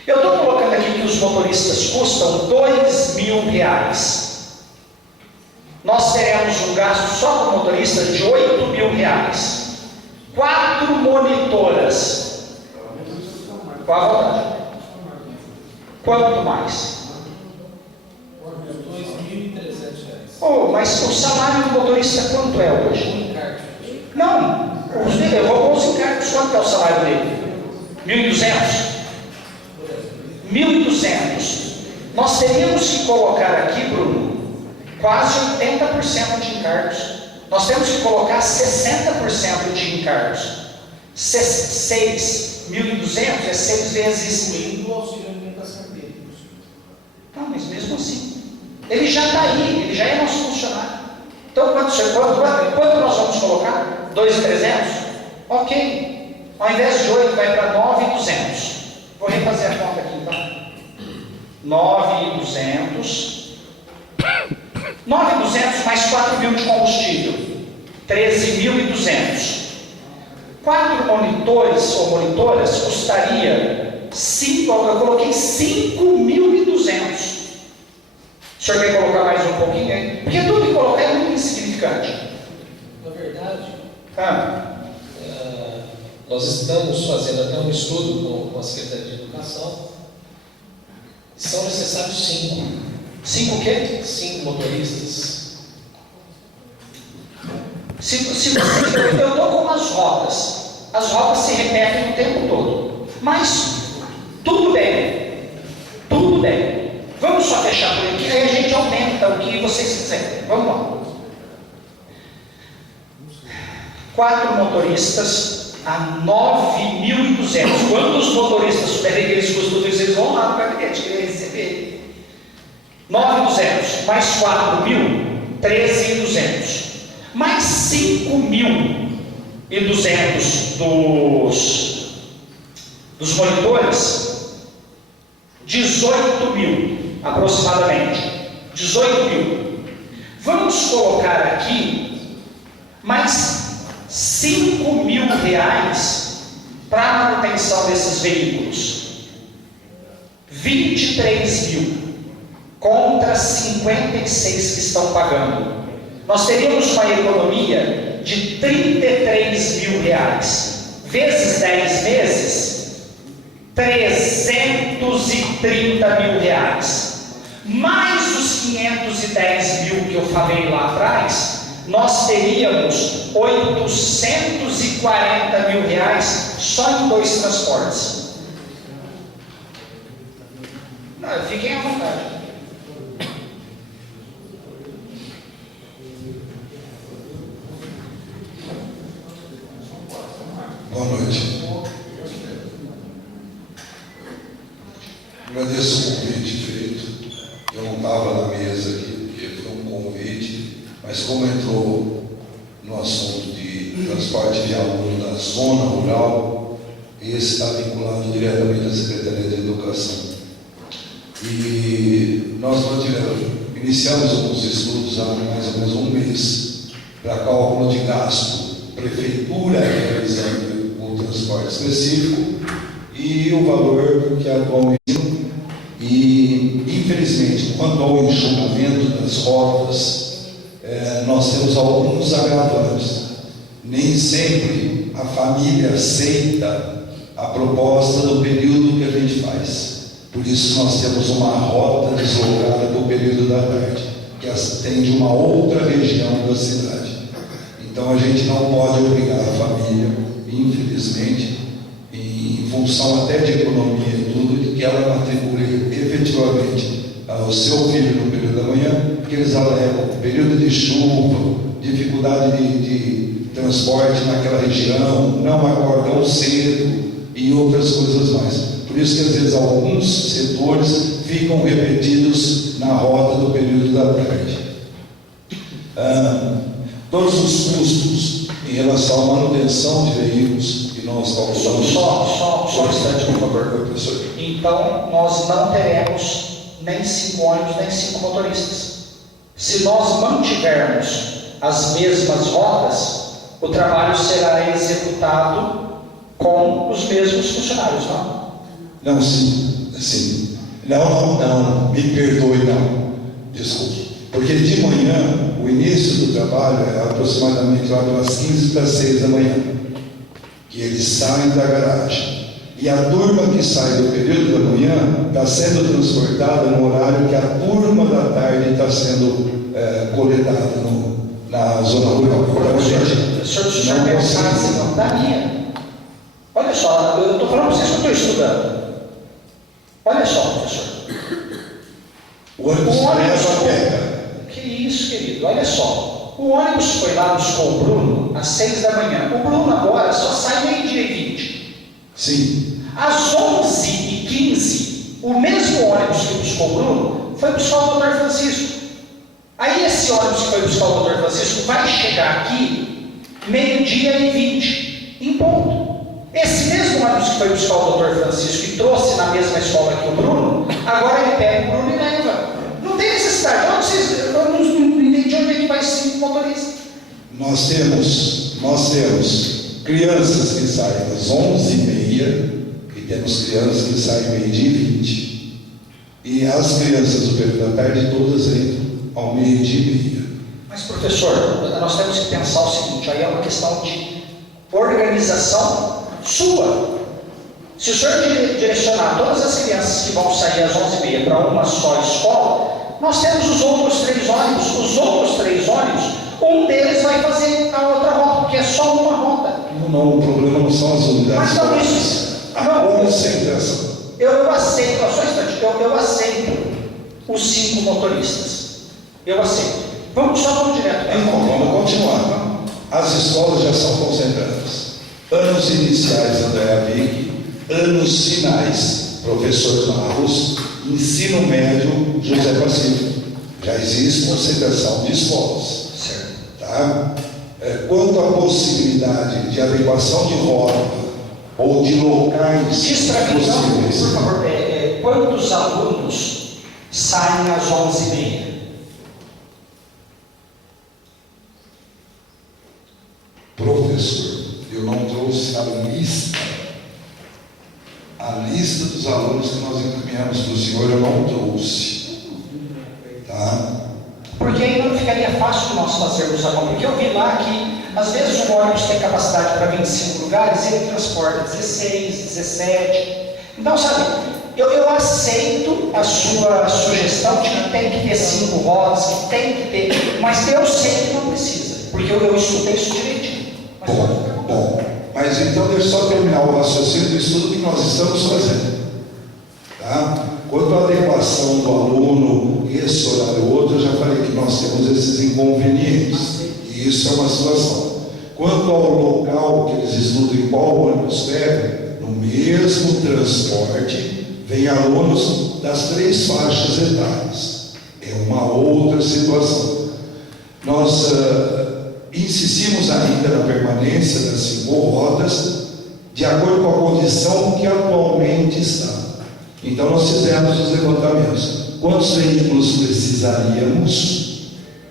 Eu estou colocando aqui que os motoristas custam R$2.000. Nós teremos um gasto só com motorista de R$8.000. 4 monitoras. Qual a vontade? Quanto mais? R$2.300. Oh, mas o salário do motorista quanto é hoje? Não, eu vou com os encargos, quanto é o salário dele? 1.200? 1.200. Nós teríamos que colocar aqui, Bruno, quase 80% de encargos. Nós temos que colocar 60% de encargos. 6.200 é 6 vezes. Incluindo o auxílio alimentação dele. Não, mas mesmo assim, ele já está aí, ele já é nosso funcionário. Então, quanto nós vamos colocar? 2.300? Ok. Ao invés de 8, vai para 9.200. Vou refazer a conta aqui, então. 9.200. 9.200 mais 4.000 de combustível. 13.200. 4 monitores ou monitoras custaria 5, eu coloquei 5.200. O senhor quer colocar mais um pouquinho aí? Porque tudo que colocar é muito insignificante. Na verdade, Nós estamos fazendo até um estudo com a Secretaria de Educação. São necessários 5. 5 o quê? 5 motoristas. Se eu estou com as rotas se repetem o tempo todo. Mas, tudo bem. Vamos só fechar por aqui, aí a gente aumenta o que vocês quiserem. Vamos lá. 4 motoristas a 9.200. Quando os motoristas souberem que eles custam tudo isso, eles vão lá no gabinete querer receber. 9.200 mais 4.000, 13.200. Mais 5.200 dos monitores, 18.000 aproximadamente. 18.000. Vamos colocar aqui mais R$5.000 para a manutenção desses veículos. 23.000 contra 56 que estão pagando. Nós teríamos uma economia de R$33.000. Vezes 10 meses, R$330.000. Mais os 510.000 que eu falei lá atrás, nós teríamos R$840.000 só em 2 transportes. Não, fiquem à vontade. Boa noite. Agradeço o convite feito. Eu não estava na mesa aqui, porque foi um convite, mas como entrou no assunto de transporte de aluno da zona rural, esse está vinculado diretamente à Secretaria de Educação. E nós iniciamos alguns estudos há mais ou menos um mês para cálculo de gasto. Prefeitura realizando o transporte específico e o valor que atualmente. E, infelizmente, quanto ao enxugamento das rotas, nós temos alguns agravantes. Nem sempre a família aceita a proposta do período que a gente faz. Por isso, nós temos uma rota deslocada do período da tarde, que atende uma outra região da cidade. Então, a gente não pode obrigar a família, infelizmente, em em função até de economia e tudo, de que ela matricule efetivamente o seu filho no período da manhã, porque eles alegam período de chuva, dificuldade de transporte naquela região, não acordam cedo e outras coisas mais. Por isso que às vezes alguns setores ficam repetidos na rota do período da tarde. Todos os custos em relação à manutenção de veículos que nós calculamos. Só um instante, por favor. Professor. Então, nós não teremos nem 5 ônibus, nem 5 motoristas. Se nós mantivermos as mesmas rotas, o trabalho será executado com os mesmos funcionários, não? Não, sim. Não, me perdoe, não. Desculpe. Porque de manhã, o início do trabalho é aproximadamente lá pelas 15 para 6 da manhã, que eles saem da garagem. E a turma que sai do período da manhã está sendo transportada no horário que a turma da tarde está sendo coletada na zona rural. Então, Se o senhor pensasse, não daria. Olha só, eu estou falando para vocês que eu estou estudando. Olha só, professor. O ônibus leva a pega. Que isso, querido? Olha só. O ônibus foi lá, buscou o Bruno às 6 da manhã. O Bruno agora só sai meio-dia e 20. Sim. Às 11h15, o mesmo ônibus que buscou o Bruno foi buscar o Dr. Francisco. Aí esse ônibus que foi buscar o Dr. Francisco vai chegar aqui meio-dia e 20, em ponto. Esse mesmo ônibus que foi buscar o Dr. Francisco e trouxe na mesma escola que o Bruno, agora ele pega o Bruno e leva. Não tem necessidade. Eu não entendi onde é que vai 5 motoristas. Nós temos crianças que saem às 11h30 e temos crianças que saem meio-dia e 20. E as crianças do período da tarde todas entram ao meio-dia e meia. Mas, professor, nós temos que pensar o seguinte, aí é uma questão de organização sua. Se o senhor direcionar todas as crianças que vão sair às 11h30 para uma só escola, nós temos os outros 3 ônibus, um deles vai fazer a outra rota, porque é só uma rota. Não, o problema não são as unidades. Mas não isso. A concentração. Eu aceito, só um instante, eu aceito os 5 motoristas. Eu aceito. Vamos direto. Então, vamos continuar. As escolas já são concentradas. Anos iniciais, Andréa Vick. Anos finais, professor Marros. Ensino médio, José Pacífico. Já existe concentração de escolas. Certo. Tá? Quanto à possibilidade de adequação de rota ou de locais possíveis. Por favor, quantos alunos saem às 11h30? Professor, eu não trouxe a lista dos alunos que nós encaminhamos para o senhor, eu não trouxe. Tá? Porque aí não ficaria fácil nós fazermos a conta. Porque eu vi lá que, às vezes, um ônibus tem capacidade para 25 lugares e ele transporta 16, 17. Então, sabe, eu aceito a sua sugestão de que tem que ter 5 rodas, que tem que ter, mas eu sei que não precisa, porque eu estudei isso direitinho. Bom, mas então deixa eu só terminar o raciocínio do estudo que nós estamos fazendo. Tá? Quanto à adequação do aluno, esse horário ou outro, eu já falei que nós temos esses inconvenientes, e isso é uma situação. Quanto ao local que eles estudam e qual ônibus pegam, no mesmo transporte, vem alunos das 3 faixas etárias. É uma outra situação. Nós insistimos ainda na permanência das 5 rodas, de acordo com a condição que atualmente está. Então nós fizemos os levantamentos. Quantos veículos precisaríamos?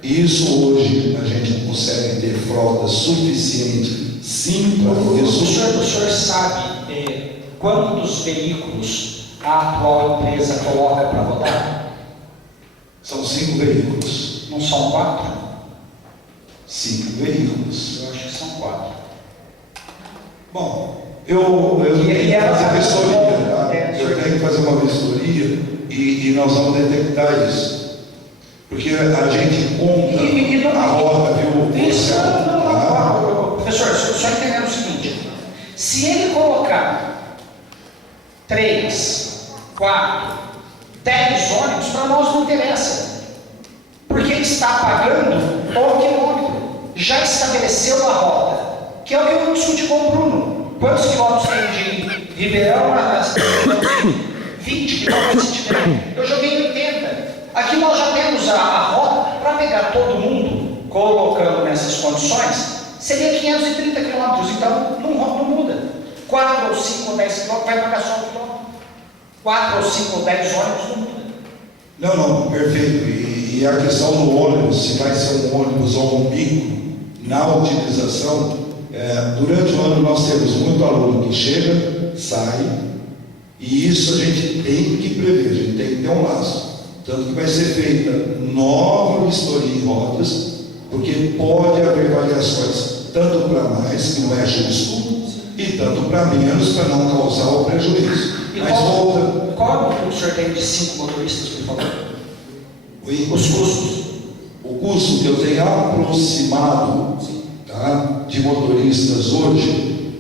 Isso hoje a gente consegue ter frota suficiente, sim, para isso. O senhor sabe quantos veículos a atual empresa coloca para rodar? São 5 veículos. Não são 4? 5 veículos. Eu acho que são 4. Bom, eu tenho que fazer vistoria, tá? Eu tenho que fazer uma vistoria e nós vamos detectar isso. Porque a gente conta a rota, viu? Isso, não. Professor, o senhor entendeu o seguinte: se ele colocar 3, 4, 10 ônibus, para nós não interessa. Porque ele está pagando o quilômetro. Já estabeleceu a rota, que é o que eu discuti com o Bruno. Quantos quilômetros tem de Ribeirão a 20 quilômetros? Eu joguei 80. Aqui nós já temos a rota para pegar todo mundo, colocando nessas condições, seria 530 quilômetros. Então não muda. 4 ou 5 ou 10 quilômetros vai pagar só o quilômetro. 4 ou 5 ou 10 ônibus não muda. Não, perfeito. E a questão do ônibus, se vai ser um ônibus ou um bico, na utilização, durante o ano nós temos muito aluno que chega, sai, e isso a gente tem que prever, a gente tem que ter um laço. Tanto que vai ser feita nova vistoria em rotas, porque pode haver variações, tanto para mais, que não é justo, e tanto para menos, para não causar o prejuízo. E mas volta. Qual o senhor tem de 5 motoristas, por favor? Oi? Os custos. O custo que eu tenho aproximado, tá, de motoristas hoje,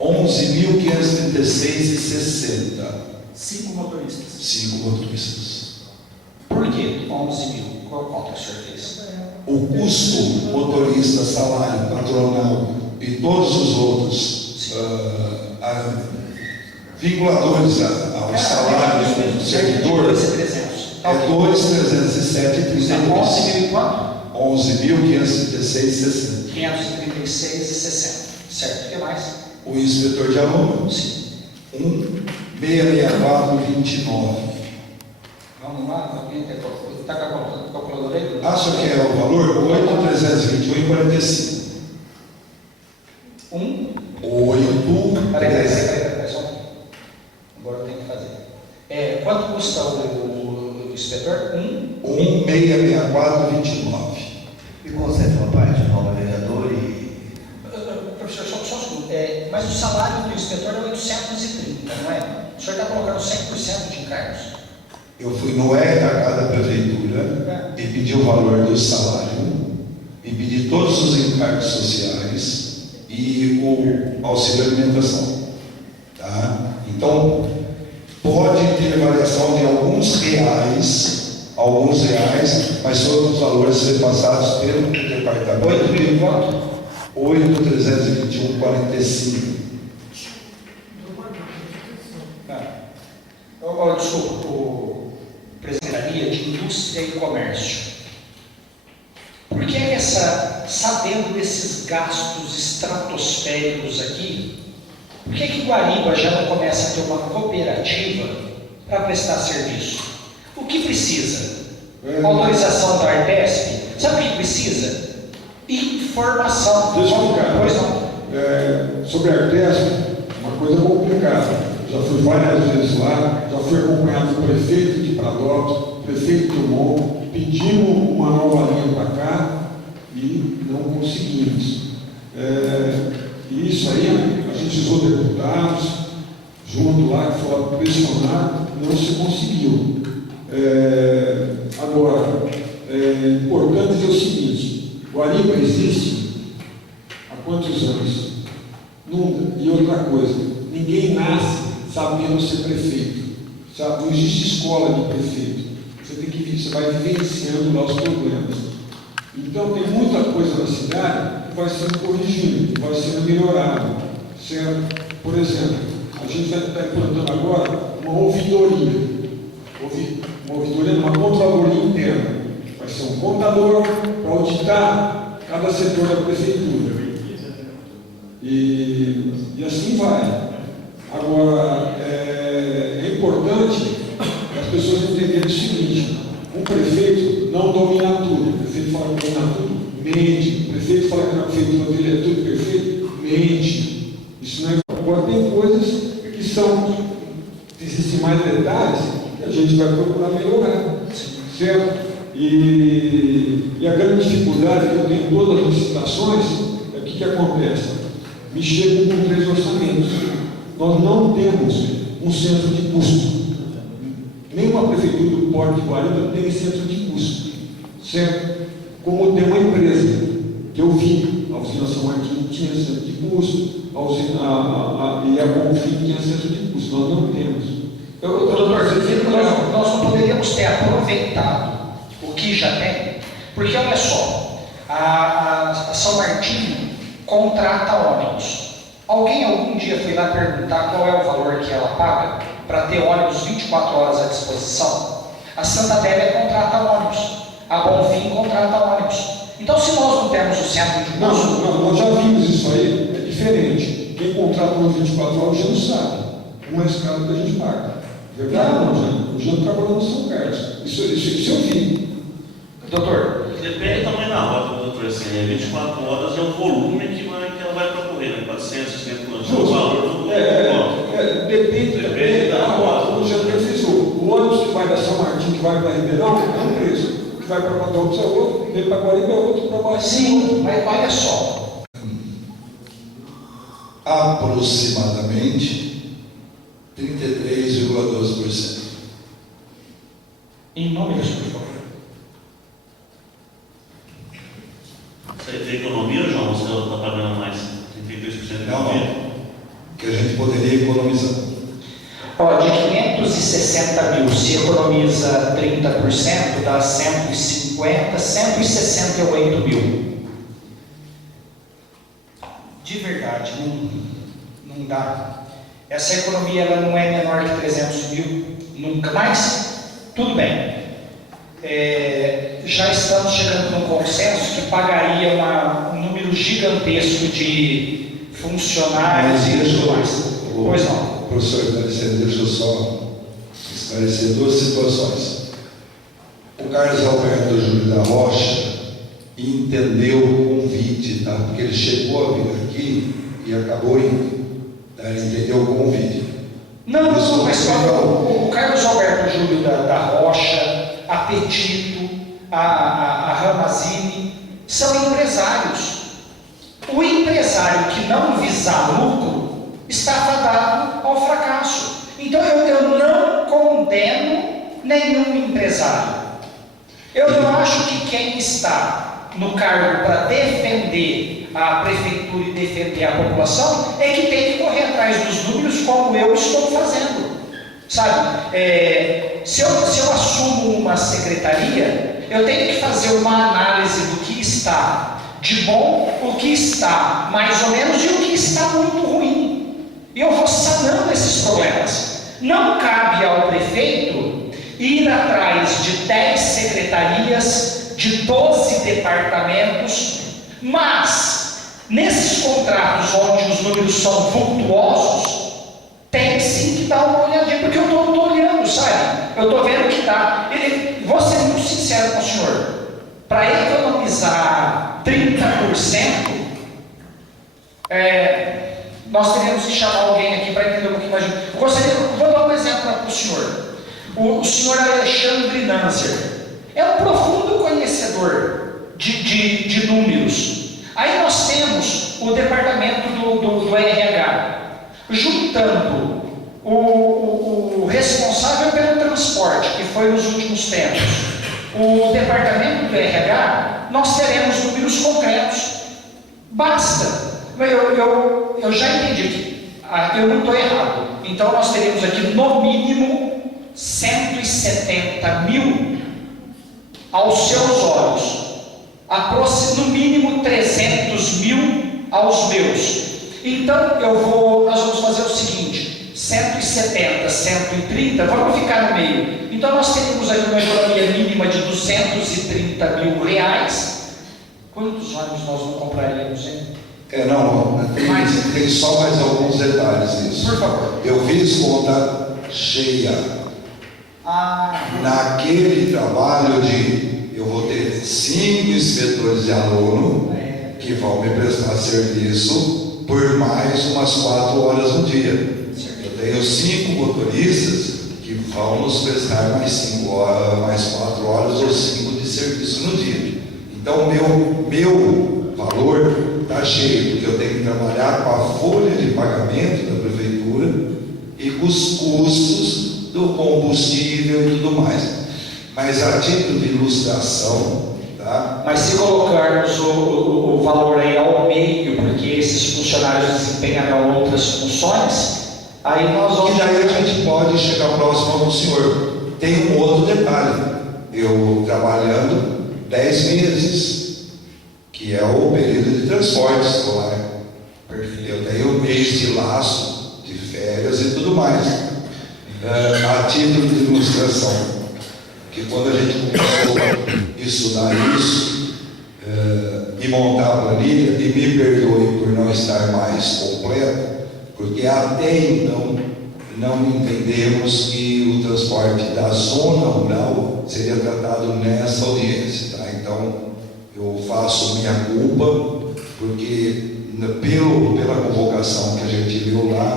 11.536,60. 5 motoristas. 5 motoristas. Por quê? 11 mil. Qual conta que o senhor fez? O custo motorista, salário, patronal e todos os outros vinculadores ao salário do servidor é 2.307,32. 11 mil e quanto? 11.536,60. 536,60. Certo. O que mais? O inspetor de aluno, Sim. 1.664,29. Vamos lá, alguém está com a calculadora aí? Acho que é o valor 8.321,45. 8. Peraí, só um pouquinho. Agora eu tenho que fazer. Quanto custa o inspetor? 1.664,29. E concede uma parte ao vereador e... Professor, só um segundo. Mas o salário do inspetor é 830, não é? O senhor está colocando 100% de encargos. Eu fui no RH da prefeitura e pedi o valor do salário e pedi todos os encargos sociais e o auxílio alimentação. Tá? Então, pode ter variação de alguns reais, mas todos os valores repassados pelo departamento. 8 mil e quanto? 8.321,45. Desculpa, o Secretaria de Indústria e Comércio. Por que sabendo desses gastos estratosféricos aqui, por que Guariba já não começa a ter uma cooperativa para prestar serviço? O que precisa? Autorização da Artesp? Sabe o que precisa? Informação. Deixa eu explicar. Pois não. Sobre a Artesp, uma coisa complicada. Já fui várias vezes lá, já fui acompanhado do prefeito de Pradópolis, prefeito do Mon, pedimos uma nova linha para cá e não conseguimos. E isso aí, a gente usou deputados junto lá, que foram pressionar, não se conseguiu. Agora, importante dizer o seguinte: Guariba existe há quantos anos? Nunca. E outra coisa, ninguém nasce sabendo ser prefeito. Sabe? Não existe escola de prefeito. Você vai vivenciando lá os problemas. Então tem muita coisa na cidade que vai sendo corrigida, que vai sendo melhorada. Certo? Por exemplo, a gente vai estar implantando agora uma ouvidoria. Uma ouvidoria, uma controladoria interna. Vai ser um contador para auditar cada setor da prefeitura. E assim vai. Agora, é importante as pessoas entenderem o seguinte: um prefeito não domina tudo. O prefeito fala que domina tudo, mente. O prefeito fala que na prefeitura dele é tudo perfeito, mente. Isso não é. Agora, tem coisas que existem mais detalhes que a gente vai procurar melhorar. Certo? E a grande dificuldade que eu tenho em todas as licitações é o que acontece? Me chegam com 3 orçamentos. Nós não temos um centro de custo. Nenhuma prefeitura do Porto de Guariba tem centro de custo. Certo? Como tem uma empresa que eu vi, a usina São Martinho tinha centro de custo, a e a Bonfim tem acesso de custo. Nós não temos. Doutor, nós não poderíamos ter aproveitado o que já tem, porque olha só, a São Martinho contrata ônibus. Alguém algum dia foi lá perguntar qual é o valor que ela paga para ter ônibus 24 horas à disposição? A Santa Adélia contrata ônibus, a Bonfim contrata ônibus. Então, se nós não temos o centro de custo... Não, nós já vimos isso aí, é diferente. Quem contrata ônibus 24 horas já não sabe. É mais caro que a gente paga. Verdade? Não, já não trabalhou no São Carlos. Isso eu vi. Doutor? Depende do tamanho da rota, doutor. Assim, 24 horas é o volume que ela vai percorrer, né? 400, 500 quilômetros. É o valor do Depende da rota. Como já precisou. O ônibus que vai da São Martinho, que vai para Ribeirão, é um preço. Que vai para Matheus é outro, vem para Guariba é outro, para Bahia. Sim, mas olha só. Aproximadamente 33,12%. Em nome de Jesus, por favor. Você tem economia, João? Você está pagando mais? 32% de Não, economia? que a gente poderia economizar. Ó, de 560 mil, se economiza 30%, dá 150, 168 mil. De verdade, não dá. Essa economia ela não é menor que 300 mil, nunca mais. Tudo bem. Já estamos chegando num consenso que pagaria um número gigantesco de funcionários e tudo mais. Pois não. Professor, deixa eu só esclarecer duas situações. O Carlos Alberto Júlio da Rocha entendeu o convite, tá? Porque ele chegou a vir aqui e acabou indo. Tá? Ele entendeu o convite. Não, mas o Carlos Alberto Júlio da Rocha, a Petito, a Ramazini, são empresários. O empresário que não visar lucro está fadado ao fracasso. Então eu não condeno nenhum empresário. Eu não acho que quem está no cargo para defender a prefeitura e defender a população é que tem que correr atrás dos números como eu estou fazendo. Sabe, se eu assumo uma secretaria, eu tenho que fazer uma análise do que está de bom, o que está mais ou menos e o que está muito ruim. E eu vou sanando esses problemas. Não cabe ao prefeito ir atrás de 10 secretarias, de 12 departamentos, mas nesses contratos onde os números são vultuosos, tem sim que dar uma olhadinha, porque eu estou olhando, sabe? Eu estou vendo que dá. Vou ser muito sincero com o senhor. Para economizar 30%, nós teríamos que chamar alguém aqui para entender um pouquinho mais. Vou dar um exemplo para o senhor. O senhor Alexandre Nanzer é um profundo conhecedor de números. Aí nós temos o departamento do RH, juntando o responsável pelo transporte, que foi nos últimos tempos, o departamento do RH, nós teremos números concretos. Basta. Eu já entendi que eu não estou errado. Então nós teremos aqui no mínimo 170 mil aos seus olhos, no mínimo 300 mil aos meus. Então nós vamos fazer o seguinte: 170, 130, vamos ficar no meio. Então nós teríamos aqui uma economia mínima de 230 mil reais. Quantos ônibus nós não compraríamos, hein? Tem só mais alguns detalhes nisso. Por favor. Eu fiz conta cheia. Naquele trabalho eu vou ter 5 inspetores de aluno que vão me prestar serviço por mais umas 4 horas no dia. Eu tenho 5 motoristas que vão nos prestar mais 5 horas, mais 4 horas ou 5 de serviço no dia. Então o meu valor está cheio, porque eu tenho que trabalhar com a folha de pagamento da prefeitura e com os custos do combustível e tudo mais. Mas a título de ilustração, tá? Mas se colocarmos o valor aí ao meio, porque esses funcionários desempenharão outras funções, aí nós vamos... E daí a gente pode chegar próximo ao senhor. Tem um outro detalhe. Eu trabalhando 10 meses, que é o período de transporte escolar. Eu tenho um mês de laço, de férias e tudo mais. A título de ilustração, que quando a gente começou a estudar isso e montar a planilha, e me perdoe por não estar mais completo, porque até então não entendemos que o transporte da zona rural seria tratado nessa audiência, tá? Então eu faço minha culpa, porque pela convocação que a gente viu lá,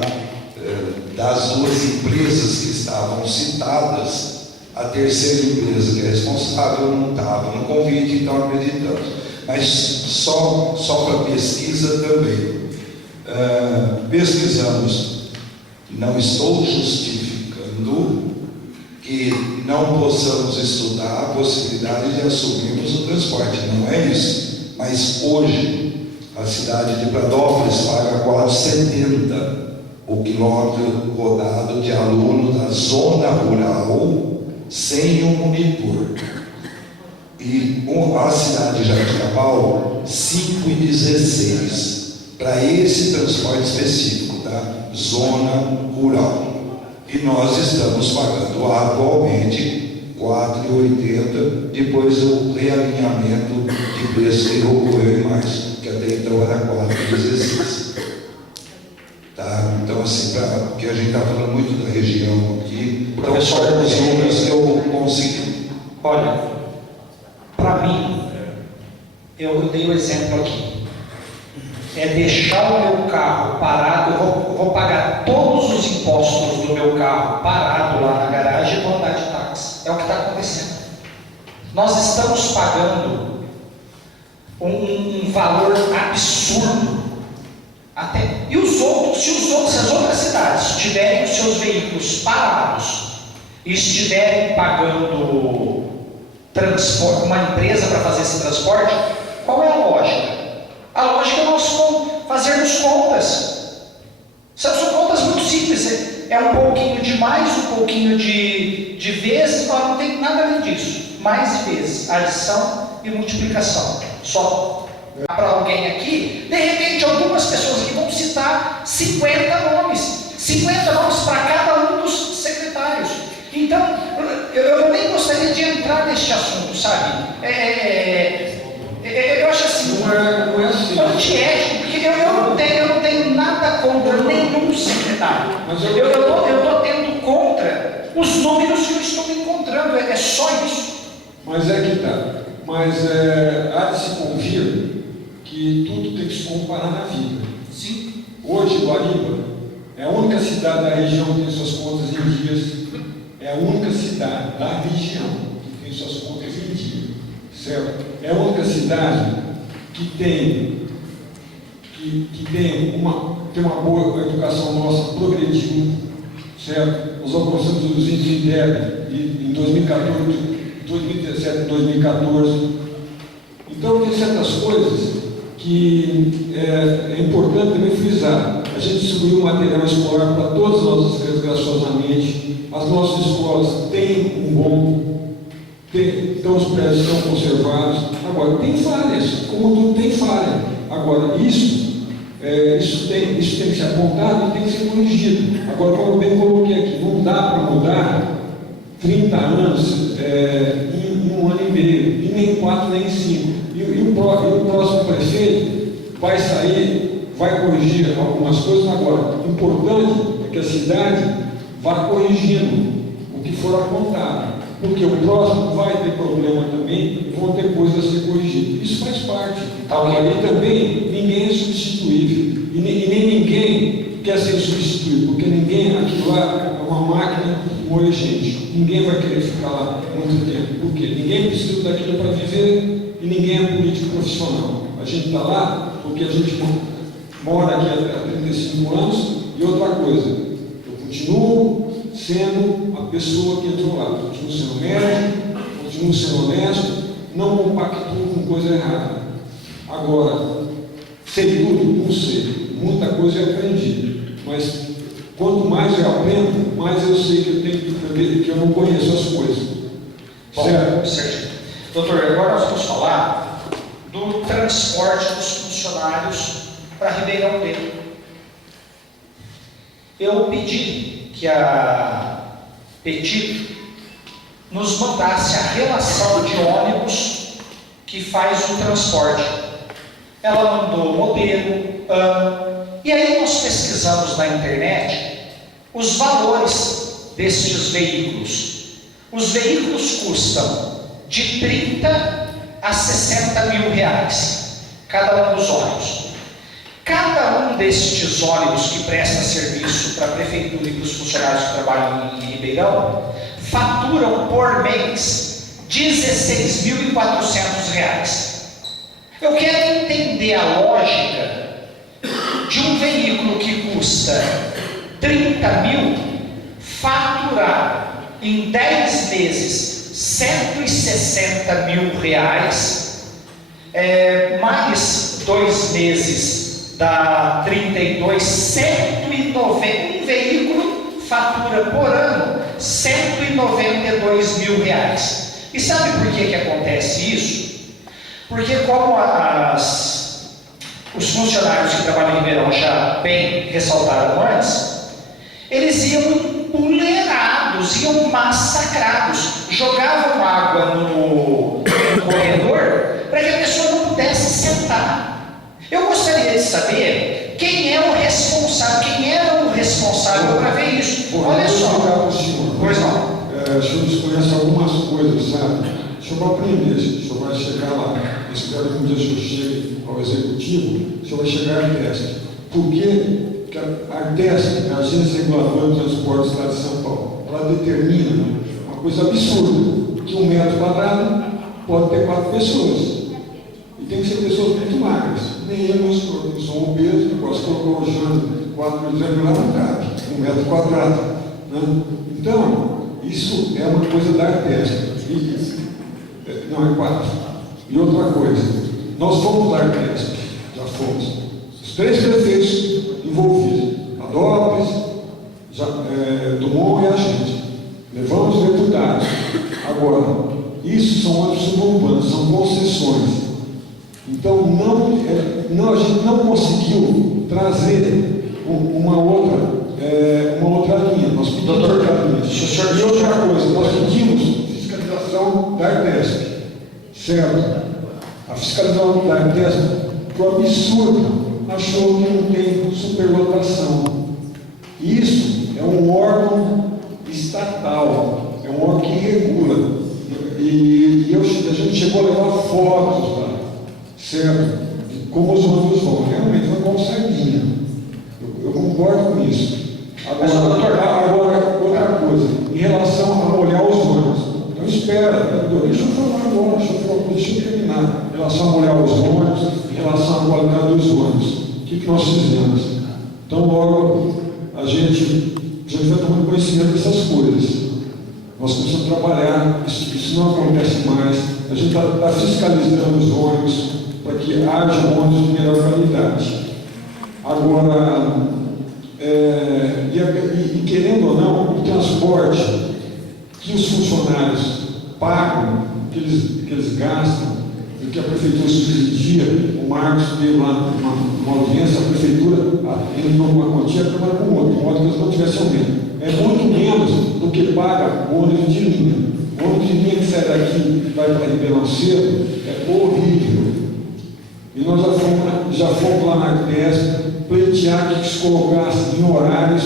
das duas empresas que estavam citadas, a terceira empresa que é responsável não estava no convite, então acreditamos. Mas só para pesquisa também. Pesquisamos, não estou justificando que não possamos estudar a possibilidade de assumirmos o transporte, não é isso. Mas hoje, a cidade de Pradópolis paga R$4,70 o quilômetro rodado de aluno da zona rural sem um monitor. E a cidade de Jaboticabal, R$5,16 para esse transporte específico, tá? Zona rural. E nós estamos pagando atualmente R$4,80 depois do realinhamento de preço que ocorreu em março, que até então era R$4,16. Tá? Então, assim, porque a gente está falando muito da região aqui, então só os números que eu consegui. Olha, para mim, eu dei o exemplo aqui. É deixar o meu carro parado, eu vou pagar todos os impostos do meu carro parado lá na garagem e vou andar de táxi. É o que está acontecendo. Nós estamos pagando um valor absurdo. E os outros, se as outras cidades tiverem os seus veículos parados e estiverem pagando transporte, uma empresa para fazer esse transporte, qual é a lógica? A lógica é nós fazermos contas. São contas muito simples. É um pouquinho de mais, um pouquinho de vezes, não tem nada além disso. Mais e vezes, adição e multiplicação. Só. Para alguém aqui, de repente algumas pessoas aqui vão citar 50 nomes. 50 nomes para cada um dos secretários. Então, eu nem gostaria de entrar neste assunto, sabe? Eu acho assim, não é assim. Antiético, porque eu não tenho nada contra nenhum secretário. Mas eu estou tendo contra os números que eu estou encontrando, é só isso. Mas é que tá. Mas há de se convir que tudo tem que se comparar na vida. Sim. Hoje, Guariba é a única cidade da região que tem suas contas em dias. É a única cidade da região que tem suas contas em dia. Certo? É a única cidade que tem uma boa educação nossa, progrediu, certo? Nós alcançamos os índices de INDEB em 2014, 2017 e 2014. Então, tem certas coisas que é importante também frisar. A gente distribuiu material escolar para todas as nossas crianças, graciosamente. As nossas escolas têm um bom... Então os prédios estão conservados. Agora, tem falhas, como tudo tem falha. Agora, isso tem que ser apontado e tem que ser corrigido. Agora, como eu bem coloquei aqui, não dá para mudar 30 anos em um ano e meio, e nem 4, nem 5. E o próximo prefeito vai sair, vai corrigir algumas coisas. Agora, o importante é que a cidade vá corrigindo o que for apontado. Porque o próximo vai ter problema também e vão ter coisas a ser corrigidas. Isso faz parte. Agora, e também ninguém é substituível. E nem ninguém quer ser substituído, porque aquilo lá é uma máquina moer gente. Ninguém vai querer ficar lá muito tempo. Por quê? Ninguém precisa daquilo para viver e ninguém é político profissional. A gente está lá porque a gente mora aqui há 35 anos. E outra coisa, eu continuo sendo a pessoa que entrou lá. Continuo sendo médico, continuo sendo honesto, não compactuo com coisa errada. Agora, sei tudo? Não sei. Muita coisa eu aprendi. Mas quanto mais eu aprendo, mais eu sei que eu não conheço as coisas. Bom, certo. Doutor, agora nós vamos falar do transporte dos funcionários para Ribeirão Preto. Eu pedi que a Petit nos mandasse a relação de ônibus que faz o transporte. Ela mandou modelo, ano, e aí nós pesquisamos na internet os valores destes veículos. Os veículos custam de 30 a 60 mil reais, cada um dos ônibus. Cada um destes ônibus que presta serviço para a prefeitura e para os funcionários que trabalham em Ribeirão faturam por mês R$16.400. Eu quero entender a lógica de um veículo que custa 30 mil faturar em 10 meses 160 mil reais, mais 2 meses dá 32, 190. Um veículo fatura por ano 192 mil reais. E sabe por que acontece isso? Porque como os funcionários que trabalham em Ribeirão já bem ressaltaram antes, eles iam empoleirados, iam massacrados, jogavam água no corredor para que a pessoa não pudesse sentar. Eu gostaria de saber quem é o responsável, quem era o responsável para ver isso. Bom, olha só. Pois não. O senhor desconhece algumas coisas, sabe? O senhor vai aprender, o senhor vai chegar lá. Eu espero que um dia o senhor chegue ao executivo, o senhor vai chegar à Artesp. Por que a Artesp, a Agência Reguladora de Transporte do Estado de São Paulo, ela determina uma coisa absurda, que 1 metro quadrado pode ter 4 pessoas. E tem que ser pessoas muito magras. Nem eu, não sou obeso, eu posso colocar o Jânio 4 metros lá, não cabe, 1 metro quadrado. Né? Então, isso é uma coisa da Artesp. Não, é 4. E outra coisa, nós fomos da Artesp, já fomos. Os 3 prefeitos envolvidos, Adópolis, Dumont e a gente. Levamos os deputados. Agora, isso são ônibus suburbanos, são concessões. Então, a gente não conseguiu trazer uma outra linha. Nós pedimos outra linha. E outra coisa, nós pedimos fiscalização da Artesp. Certo? A fiscalização da Artesp foi absurda. Achou que não tem superlotação. Isso é um órgão estatal, é um órgão que regula. E a gente chegou a levar fotos lá, certo? De como os ônibus vão. Realmente vai como sardinha. Eu concordo com isso. Agora, outra coisa, em relação a molhar os ônibus. Então espera, deixa eu falar agora, deixa eu terminar. Em relação a molhar os ônibus, em relação à qualidade dos ônibus. O que nós fizemos? Então logo a gente vai tomando conhecimento dessas coisas. Nós começamos a trabalhar, isso não acontece mais. A gente está fiscalizando os ônibus para que haja ônibus de melhor qualidade. Agora, e querendo ou não, o transporte que os funcionários pagam, que eles gastam, e que a prefeitura subsidia, o Marcos teve lá uma audiência, a prefeitura entrou com uma quantia para trabalhar com outra, de modo que eles não tivessem aumento. É muito menos do que paga o ônibus de linha. O ônibus de linha que sai daqui e vai para Ribeirão Cedo é horrível. E nós já fomos lá na Artesp pleitear que se colocasse em horários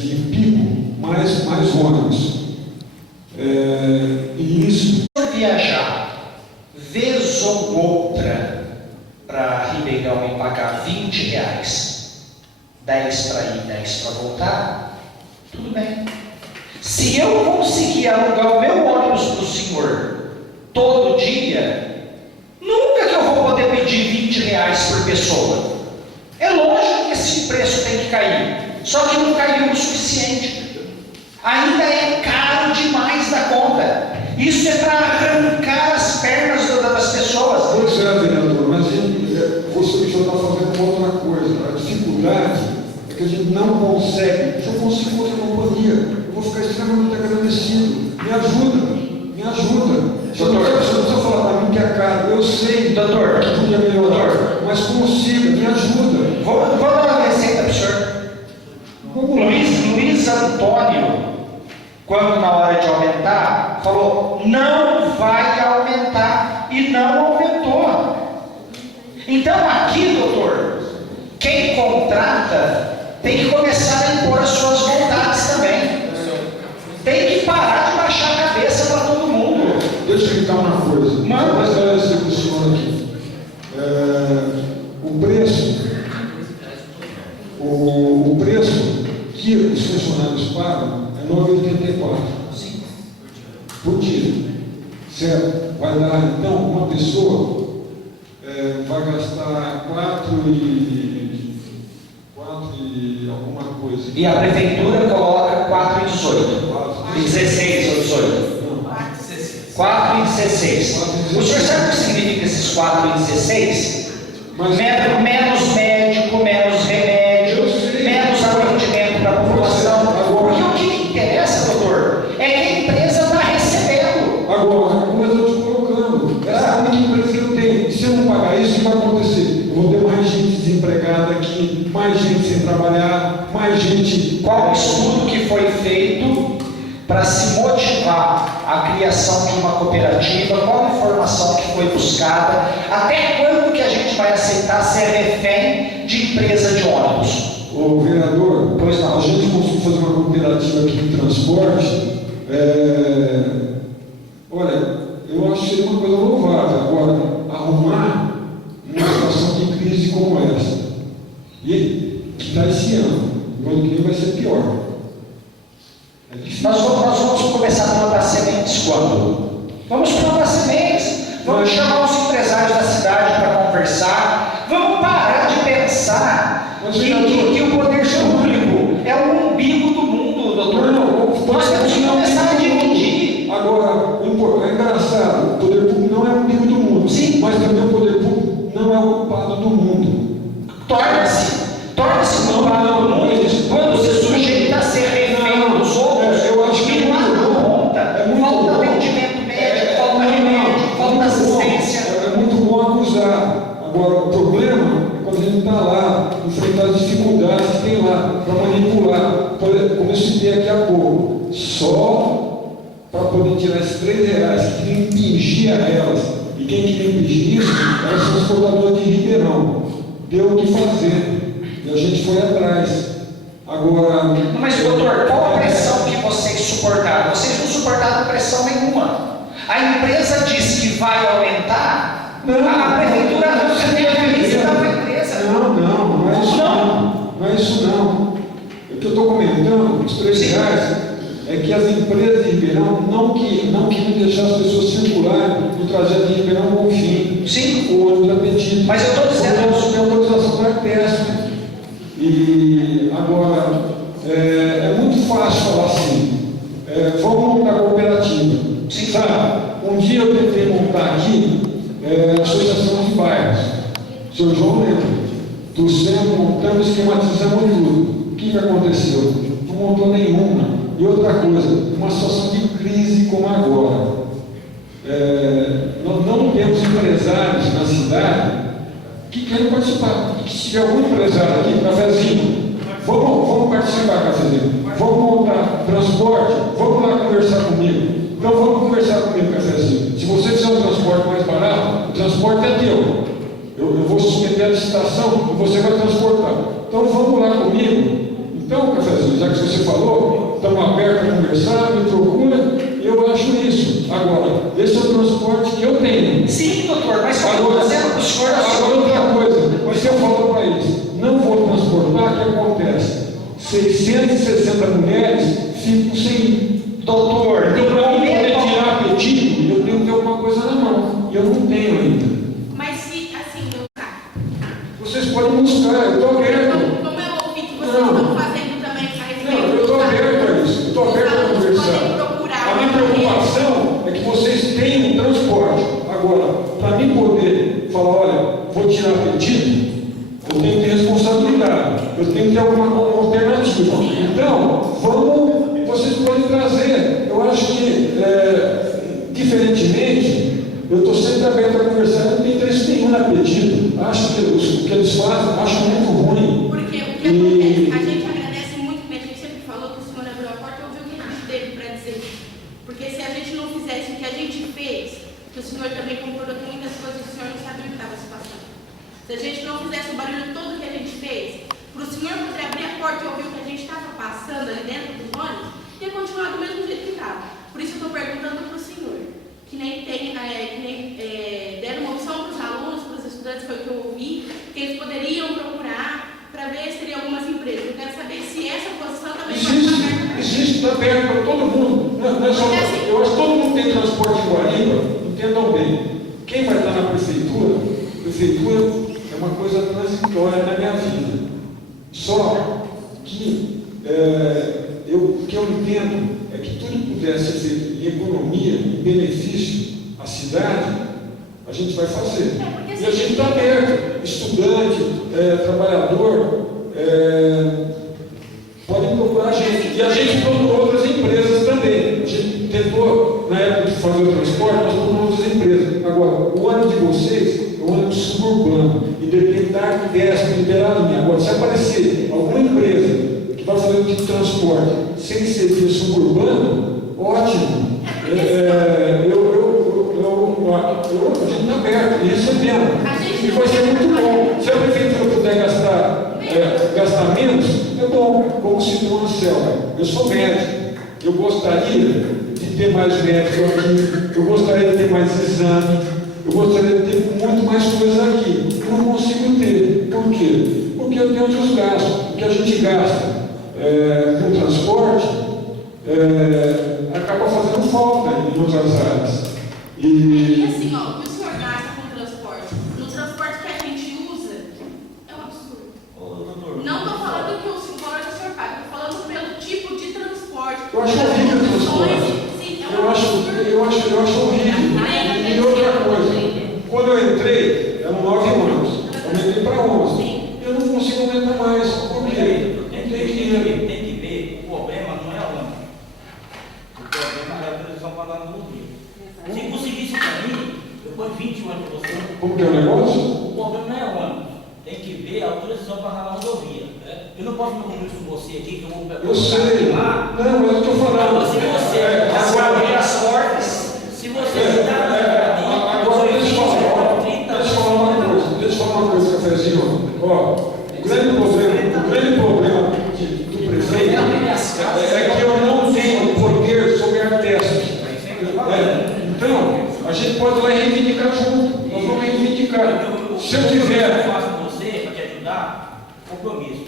de pico mais ônibus. E isso. Viajar vez ou outra para Ribeirão e pagar R$20, 10 para ir, 10 para voltar, tudo bem. Se eu conseguir alugar o meu ônibus para o senhor todo dia, nunca que eu vou poder pedir R$20 por pessoa. É lógico que esse preço tem que cair, só que não caiu o suficiente. Ainda é caro demais da conta. Isso é para arrancar as pernas eu sei, Doutor, que podia melhorar, mas consiga, me ajuda. Vou dar uma receita para o senhor. Vamos lá. Luiz Antônio, quando na hora de aumentar, falou: não vai aumentar, e não aumentou. Então aqui, doutor, quem contrata tem que começar a impor as suas vontades também. Tem que parar de baixar a cabeça para todo mundo. Deixa eu explicar uma coisa. Manda. Vou esclarecer para o senhor aqui. O preço que os funcionários pagam é 9,84 por dia. Certo? Vai dar, então, uma pessoa vai gastar 4 e alguma coisa. E a prefeitura coloca 4,18. 16 ou 18. 4,16. O senhor sabe o que significa esses 4,16? Menos médico, menos remédio, menos atendimento para a população. Porque o que interessa, doutor, é que a empresa está recebendo. Agora, como eu estou te colocando, essa é a única empresa que eu tenho. Se eu não pagar isso, o que vai acontecer? Eu vou ter mais gente desempregada aqui, mais gente sem trabalhar, mais gente. Qual o estudo que foi feito para se motivar a criação de uma cooperativa? Qual a informação que foi buscada? Até quando que a gente vai aceitar ser refém de empresa de ônibus? Ô vereador, Pois não. a gente conseguiu fazer uma cooperativa aqui de transporte. Olha, eu acho que seria uma coisa louvável. Agora, arrumar uma situação de crise como essa, e que está esse ano, o ano que vem vai ser pior. É difícil. Nós vamos começar a plantar sementes quando? Vamos plantar sementes. Vamos chamar os empresários da cidade para conversar. Vamos parar de pensar que o poder público é o umbigo do mundo, doutor. Nós temos que começar a dividir. Agora, é engraçado, o poder público não é o umbigo do mundo, Sim. mas também o poder público não é o culpado do mundo. Torna-se culpado do mundo quando se sujeita a ser refém dos outros. Eu acho que e não há conta. É muito Falta bom. atendimento médico, falta remédio, falta assistência. É muito bom acusar. Agora, o problema é quando a gente está lá, enfrentar as dificuldades que tem lá, para manipular. Como eu citei aqui há pouco, só para poder tirar esses R$3 que queriam impingir a elas. E quem queria impingir isso eram os transportadores de Ribeirão. Deu o que fazer. E a gente foi atrás. Agora. Mas, doutor, qual a pressão que vocês suportaram? Vocês não suportaram pressão nenhuma. A empresa disse que vai aumentar, a prefeitura não se teve a visita da empresa. Não é isso não é isso não. O que eu estou comentando, os R$3, é que as empresas de Ribeirão não queriam deixar as pessoas circularem no trajeto de Ribeirão ao fim. Sim. O ônibus da Petit. Mas eu estou dizendo. Nós temos autorização para teste. E agora, é muito fácil falar assim, vamos montar cooperativa. Sim. Sabe? Um dia eu tentei montar aqui a associação de bairros. O senhor João lembra? Trouxemos, montamos, esquematizamos tudo. O que aconteceu? Não montou nenhuma. E outra coisa, uma situação de crise como agora. Nós não temos empresários na cidade que querem participar. E que se tiver algum empresário aqui, cafezinho, vamos participar, cafezinho. Vamos montar transporte, vamos lá conversar comigo. Não, vamos conversar comigo, cafezinho. Se você fizer um transporte mais barato, o transporte é teu. Eu vou submeter a licitação e você vai transportar. Então vamos lá comigo. Então, cafezinho, já que você falou, estamos abertos a conversar, me procura, eu acho isso. Agora, esse é o transporte que eu tenho. Sim, doutor, mas agora para o senhor Agora outra coisa, você falou para eles, não vou transportar, o que acontece? 660 mulheres ficam sem ir. Doutor, Então, para mim poder tirar apetite, eu tenho que ter alguma coisa na mão. E eu não tenho ainda. Mas se, assim, meu caro, Vocês podem buscar, eu estou aberto. como eu ouvi que vocês estão fazendo também a respeito Não, eu estou aberto a isso, eu estou aberto a conversar. A minha preocupação é que vocês tenham um transporte. Agora, para mim poder falar, olha, vou tirar apetite, eu tenho que ter responsabilidade, eu tenho que ter alguma alternativa. Então, vocês podem trazer. Eu acho que, diferentemente, eu estou sempre aberto a conversar com acho que o que eles fazem, acho muito ruim. Porque o que acontece? A gente agradece muito, que a gente sempre falou que o senhor abriu a porta e ouviu o que a gente teve para dizer. Porque se a gente não fizesse o que a gente fez, que o senhor também concordou com muitas coisas, o senhor não sabia o que estava se passando. Se a gente não fizesse o barulho todo que a gente fez, para o senhor poder abrir a porta e ouvir o que a gente estava passando ali dentro dos ônibus, ia continuar do mesmo jeito que estava. Por isso eu estou perguntando para o senhor, que nem deram uma opção para os alunos, para os estudantes, foi o que eu ouvi, que eles poderiam procurar para ver se teria algumas empresas. Eu quero saber se essa posição também vai estar aberta. Existe, está aberto para todo mundo. Não é só, eu acho que todo mundo tem transporte em Guariba, entendam bem. Quem vai estar na prefeitura é uma coisa transitória na minha vida. Só que o que eu entendo é que tudo que pudesse ser feito em economia, em benefício à cidade, a gente vai fazer. E a gente está aberto, estudante, trabalhador, podem procurar a gente. E a gente procurou outras empresas também. A gente tentou, na época de fazer o transporte, nós procuramos outras empresas. Agora, o ônibus de vocês é um ônibus suburbano e depende da Arquidesp liberar a linha. Agora, se aparecer alguma empresa que vai fazer o tipo de transporte sem ser via suburbano, ótimo. A gente está aberto, e recebendo. E vai ser muito bom. Se a prefeitura puder gastar menos, é bom. Como citou o Anselmo, eu sou médico. Eu gostaria de ter mais médico aqui, eu gostaria de ter mais exame, eu gostaria de ter muito mais coisas aqui. Eu não consigo ter. Por quê? Porque eu tenho outros gastos. O que a gente gasta com transporte acaba fazendo falta em outras áreas. E assim, ó, o que o senhor gasta com transporte? No transporte que a gente usa, é um absurdo. Não estou falando que o senhor paga, estou falando pelo tipo de transporte. Eu acho horrível o transporte. Sim, eu acho horrível. E outra coisa, quando eu entrei, eram 9 anos. Eu aumentei para 11. Eu não consigo aumentar mais. Por quê? Tem que ver, o problema não é a onda. O problema é a televisão falando no Rio. Se conseguisse para mim, eu ponho 20 anos para você. Como que é o negócio? O problema não é a onda. Tem que ver a autorização para na rodovia. Eu não posso me comunicar com você aqui, que eu vou pegar. Eu sei. Lá. Não, mas eu estou falando. Se você agora as portas, se você agora deixa eu falar uma coisa, cafezinho. Ó, o grande problema do prefeito é que eu não tenho poder sobre a teste. Então, a gente pode ir lá e reivindicar junto. Nós vamos reivindicar. Se eu tiver. Eu faço com você, para te ajudar, compromisso.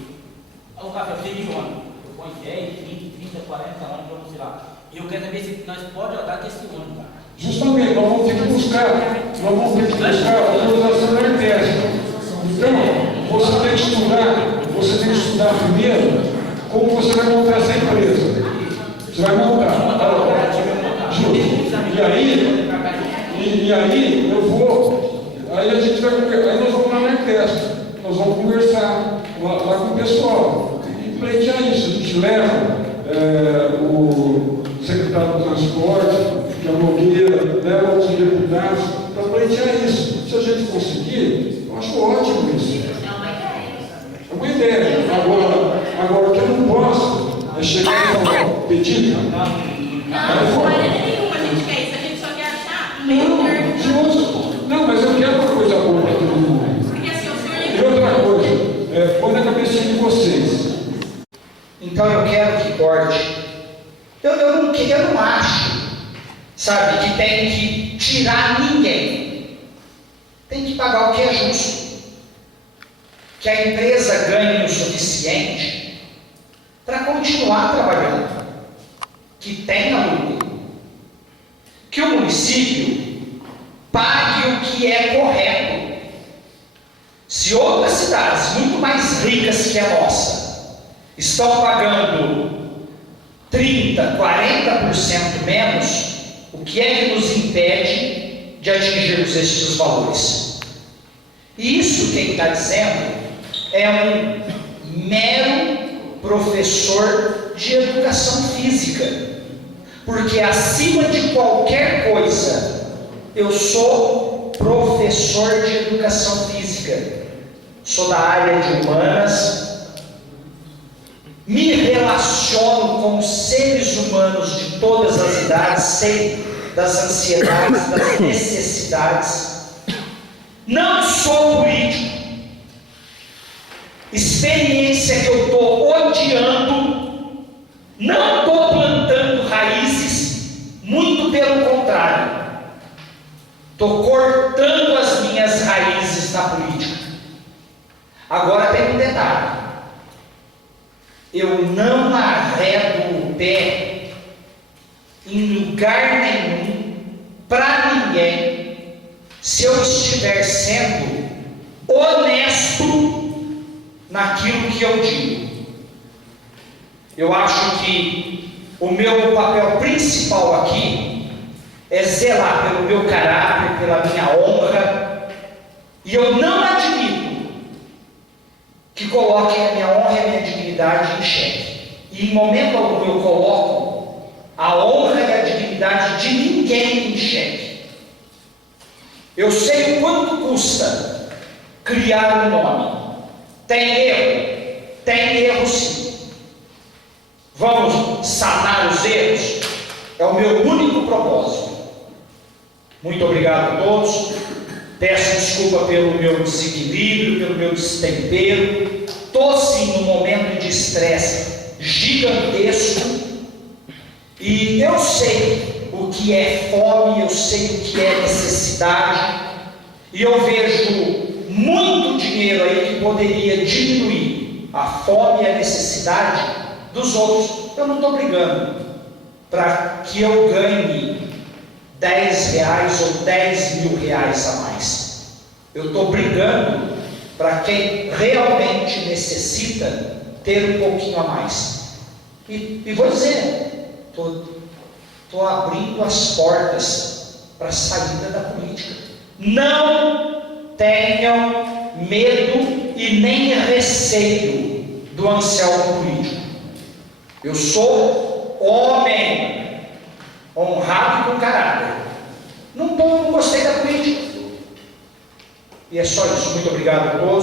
O café cheio de ônibus. Eu ponho 10, 20, 30, 40 ônibus para você lá. E eu quero saber se nós podemos rodar com esse ônibus lá. Justamente, nós vamos ter que buscar a autorização da teste. Então, você tem que estudar primeiro como você vai montar essa empresa. Você vai montar. E aí eu vou, aí a gente vai conversar, aí nós vamos lá na teste, nós vamos conversar lá com o pessoal e pleitear isso. A gente leva o secretário do transporte, que é o Nogueira, leva outros deputados para pleitear isso. Se a gente conseguir, eu acho ótimo isso. É uma ideia. Agora o que eu não posso é chegar e falar, pedir. Não, mas eu quero uma coisa boa para todo mundo. E outra coisa, põe na cabeça de vocês. Então eu quero que corte. Eu não acho, sabe, que tem que tirar ninguém. Tem que pagar o que é justo. Que a empresa ganhe o suficiente para continuar trabalhando. Que tenha lucro. Que o município pague o que é correto. Se outras cidades muito mais ricas que a nossa estão pagando 30%, 40% menos, o que é que nos impede de atingirmos estes valores? E isso quem está dizendo é um mero professor de educação física, porque acima de qualquer coisa eu sou professor de educação física, sou da área de humanas, me relaciono com seres humanos de todas as idades, sei das ansiedades, das necessidades. Não sou político. Experiência que eu estou odiando, não estou plantando raízes, muito pelo contrário. Estou cortando as minhas raízes na política. Agora tem um detalhe. Eu não arredo o pé em lugar nenhum, para ninguém, se eu estiver sendo honesto naquilo que eu digo. Eu acho que o meu papel principal aqui é zelar pelo meu caráter, pela minha honra, e eu não admito que coloquem a minha honra e a minha dignidade em xeque. E em momento algum eu coloco a honra e a dignidade de ninguém em xeque. Eu sei o quanto custa criar um nome. Tem erro? Tem erro sim. Vamos sanar os erros? É o meu único propósito. Muito obrigado a todos. Peço desculpa pelo meu desequilíbrio, pelo meu destempero. Estou sim num momento de estresse gigantesco. E eu sei o que é fome, eu sei o que é necessidade. E eu vejo muito dinheiro aí que poderia diminuir a fome e a necessidade dos outros. Eu não estou brigando para que eu ganhe R$10 ou R$10.000 a mais. Eu estou brigando para quem realmente necessita ter um pouquinho a mais. E vou dizer, estou abrindo as portas para a saída da política. Não tenham medo e nem receio do Anselmo político. Eu sou homem, honrado e com caráter. Não gostei da política. E é só isso. Muito obrigado a todos.